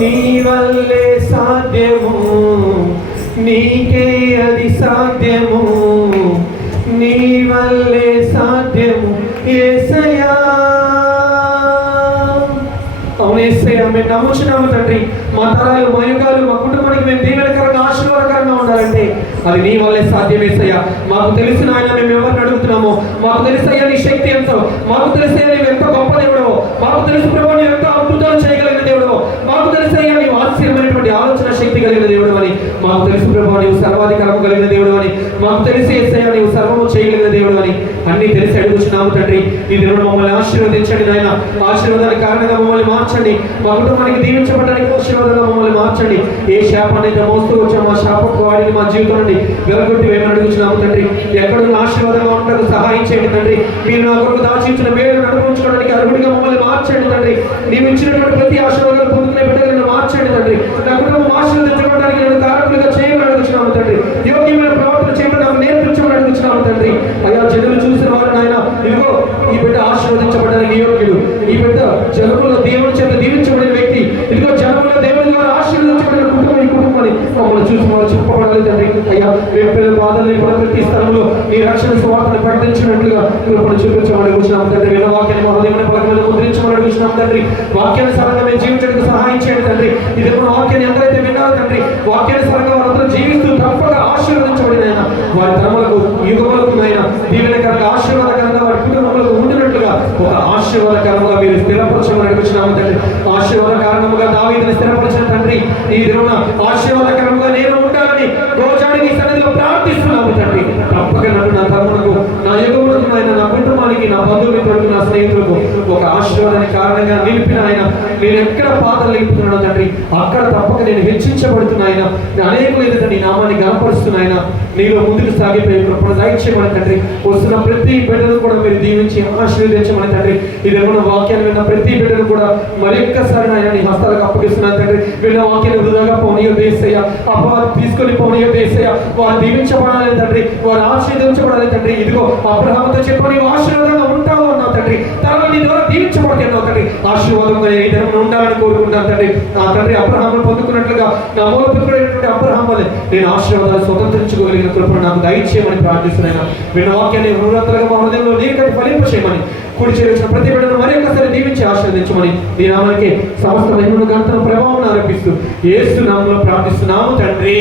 నీ వల్లే సాధ్యము, నీకే అది సాధ్యము, నీ వల్లే సాధ్యము యేసయ్యా. అవును యేసయ్యా, మేము నమ్ముచున్నాము తండ్రి. మా తరాలు మా యుగాలు మా కుటుంబానికి మేము దీవెనకరంగా ఆశీర్వాదకరంగా ఉండాలంటే అది నీ వల్లే సాధ్యమేసయ్యా. మాకు తెలిసిన ఆయన మేము ఎవరిని అడుగుతున్నామో, మాకు తెలుసయ్యా నీ శక్తి ఎంతో, మాకు తెలిసయ్యా నీవు ఎంత గొప్ప దేవుడవో, మాకు తెలుసు ప్రభు నీవు ఎంత అద్భుతాలు చేయగలిగిన దేవుడవో, మాకు తెలుసయ్యా నీవు ఆశ్చర్యమైనటువంటి ఆలోచన శక్తి కలిగిన దేవుడు అని మాకు తెలుసు ప్రభు నీవు సర్వాధికారము కలిగిన దేవుడు అని మాకు తెలిసి యేసయ్యా నీవు సర్వము చేయగలిగిన దేవుడు అని అన్ని తెలిసి అడుగుతున్నాము తండ్రి. ఈ దేవుడు మమ్మల్ని ఆశీర్వదించండి నాయన, ఆశీర్వాదానికి కారణంగా మమ్మల్ని మార్చండి, మా కుటుంబానికి దీవించబడడానికి ఆశీర్వాదంగా మమ్మల్ని మార్చండి. ఏ శాపాన్ని అయితే మోస్తూ వచ్చాము ఆ శాపపు వాడిని మా జీవితం నుండి వెలగొట్టి మేము అడుగుతున్నాము తండ్రి. ఎక్కడున్న ఆశీర్వాదంగా ఉండడానికి సహాయం చేయండి తండ్రి. మీరు నా కొరకు దాచించిన మేలు అనుభవించుకోవడానికి అర్హుడిగా మమ్మల్ని మార్చండి తండ్రి. నీవు ఇచ్చినటువంటి ప్రతి ఆశీర్వాదాలు పొందుకునే బిడ్డలను మార్చండి తండ్రి. నా కుటుంబం ఆశీర్వదించుకోవడానికి నేను కారకులుగా చేయమని అడుగుతున్నాము తండ్రి. యోగ్యమైన ప్రవర్తన చేయమని నాకు నేర్పించమని అడుగుతున్నాము తండ్రి. అయ్యా జనులు చూసిన వారు నాయన ఇదిగో ఈ బిడ్డ ఆశీర్వదించబడడానికి యోగ్యుడు, ఈ బిడ్డ జనములో దేవుని చేత దీవించబడిన వ్యక్తి, ఇదిగో జనములో దేవుని ద్వారా ఆశీర్వదించబడిన కుటుంబం ఈ కుటుంబాన్ని మమ్మల్ని చూసి వాళ్ళు చెప్పబడాలి తండ్రి. అయ్యా రేపు పిల్లల బాధల్ని కూడా ప్రతి స్థలంలో నీ రక్షణ సువార్తను ప్రకటించినట్లుగా మిమ్మల్ని చూపించమని అడుగుతున్నాం తండ్రి. విన్న వాక్యాన్ని మా హృదయమైన పలకలను ముద్రించమని అడుగుతున్నాం తండ్రి. వాక్యాన్ని సరంగా మేము జీవించడానికి సహాయం చేయండి తండ్రి. ఇది మన వాక్యాన్ని ఎంతైతే విన్నారో తండ్రి, వాక్యాన్ని సరంగా వారందరూ జీవిస్తూ తప్పగా ఆశీర్వదించబడిన వారి తరములకు యుగములకు దీవెనకరంగా ఆశీర్వాదకరంగా వారి కుటుంబంలో ఉండినట్లుగా ఒక ఆశీర్వాదకరంగా మీరు స్థిరపరచమని అడుగుతున్నాము తండ్రి. ఆశీర్వాద కారణముగా దావీదుని స్థిరపరిచిన తండ్రి, ఈ దినమున ఆశీర్వాదకరంగా నేను ఉండాలని గోచాడి నీ సన్నిధిలో ప్రార్థిస్తున్నాము తండ్రి. తప్పక నన్ను నా తరమునకు నా యుగములకు నా కుటుంబానికి నా బంధువులకు, నా స్నేహితులకు ఒక ఆశీర్వాదానికి కారణంగా నిలిపిన ఆయన, నేను ఎక్కడ పాత్ర నిలుపుతున్నాను తండ్రి అక్కడ తప్పక నేను హెచ్చించబడుతున్నా ఆయన. అనేకులు ఏదైతే నీ నామాన్ని గణపరుస్తున్నాయన, నీలో ముందుకు సాగిపోయే కృపను దయచేయమని తండ్రి. వస్తున్న ప్రతి బిడ్డను కూడా మీరు దీవించి ఆశీర్వదించమని తండ్రి. ఇదేమన్నా వాక్యాన్ని విన్న ప్రతి బిడ్డను కూడా మరి ఒక్కసారి ఆయన నీ హస్తాలకు అప్పగిస్తున్నాను తండ్రి. విన్న వాక్యాన్ని వృధాగా పోనీయొద్దు యేసయ్య, అపవాదం తీసుకొని పోనీయొద్దు యేసయ్య. వారు దీవించబడాలి తండ్రి, వారు ఆశీర్వదించబడాలి తండ్రి. ఇదిగో అబ్రహాముతో చెప్పు, నీవు ఆశీర్వాదంగా ఉంటావు అన్నావు తండ్రి, తర్వాత నీ ద్వారా దీవించబడి అన్నావు తండ్రి. ఆశీర్వాదంగా ఈ దినం ఉండాలని కోరుకుంటాను తండ్రి. నా తండ్రి అబ్రహామును పొందుకున్నట్లుగా నా మూలపుత్రుడైనటువంటి అబ్రహాం వలె నేను ఆశీర్వాదాలు స్వతంత్రించుకోగలిగిన కృపను నాకు దయచేయమని ప్రార్థిస్తున్నాను. విన్న వాక్యాన్ని హృదయంగా మా హృదయంలో నీకటి ఫలింపచేయమని, కూడి చేసిన ప్రతి బిడ్డను మరి ఒక్కసారి దీవించి ఆశీర్వదించమని, నీ నామానికి సమస్త మహిమను ఘనతను ప్రభావం ఆరోపిస్తూ యేసు నామములో ప్రార్థిస్తున్నాము తండ్రి.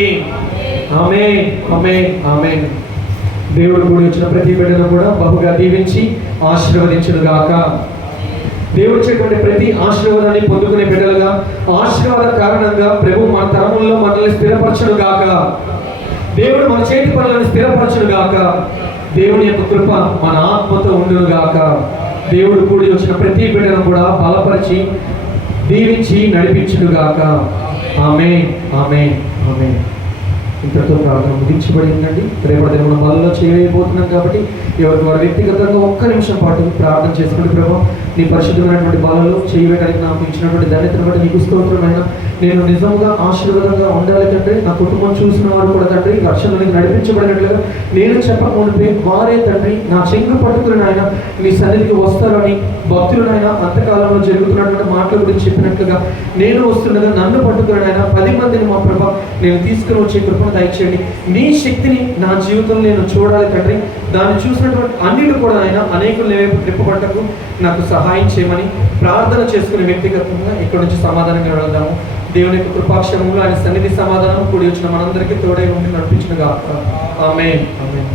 ఆమేన్, ఆమేన్, ఆమేన్. దేవుడు కూడి వచ్చిన ప్రతి బిడ్డను కూడా బహుగా దీవించి ఆశీర్వదించునుగాక. దేవుడు ఇచ్చేటువంటి ప్రతి ఆశీర్వాదాన్ని పొందుకునే బిడ్డలుగా, ఆశీర్వాద కారణంగా ప్రభు మన తరముల్లో మనల్ని స్థిరపరచునుగాక. దేవుడు మన చేతి పనులను స్థిరపరచునుగాక. దేవుని యొక్క కృప మన ఆత్మతో ఉండునుగాక. దేవుడు కూడి వచ్చిన ప్రతి బిడ్డను కూడా బలపరిచి దీవించి నడిపించునుగాక. ఆమేన్, ఆమేన్, ఆమేన్. ఇంతతో ప్రార్థన ముగించబడిందండి. రేపటి దిన మనం బలలో చేయబోతున్నాం కాబట్టి ఎవరికి వారి వ్యక్తిగతంగా ఒక్క నిమిషం పాటు ప్రార్థన చేసుకుంటే, ప్రభావ నీ పరిశుద్ధమైనటువంటి బలలో చేయడానికి నాకు ఇచ్చినటువంటి ధన్యతను బట్టి నీకు స్తోత్రమైన, నేను నిజంగా ఆశీర్వాదంగా ఉండాలి తండ్రి. నా కుటుంబం చూసిన వారు కూడా తండ్రి రక్షణలోకి నడిపించబడినట్లుగా నేను చెప్పకముందే వారే తండ్రి నా చెంగు పట్టుకుని ఆయన నీ సన్నిధికి వస్తారని భక్తులు నాయన అంతకాలంలో జరుగుతున్నటువంటి మాటల గురించి చెప్పినట్లుగా నేను వస్తుండగా నన్ను పట్టుకుని ఆయన 10 మందిని మా ప్రభ నేను తీసుకుని వచ్చే కృపను దయచేయండి. నీ శక్తిని నా జీవితంలో నేను చూడాలి తండ్రి. దాన్ని చూసినటువంటి అన్నిటి కూడా ఆయన అనేకులు నింపబట్టకు నాకు సహాయం చేయమని ప్రార్థన చేసుకునే వ్యక్తిగతంగా ఇక్కడ నుంచి సమాధానంగా వెళ్దాము. దేవుని యొక్క కృపాక్షరంలో ఆయన సన్నిధి సమాధానం కూడి వచ్చిన మనందరికీ తోడై ఉండి నడిపించునుగాక. ఆమేన్, ఆమేన్.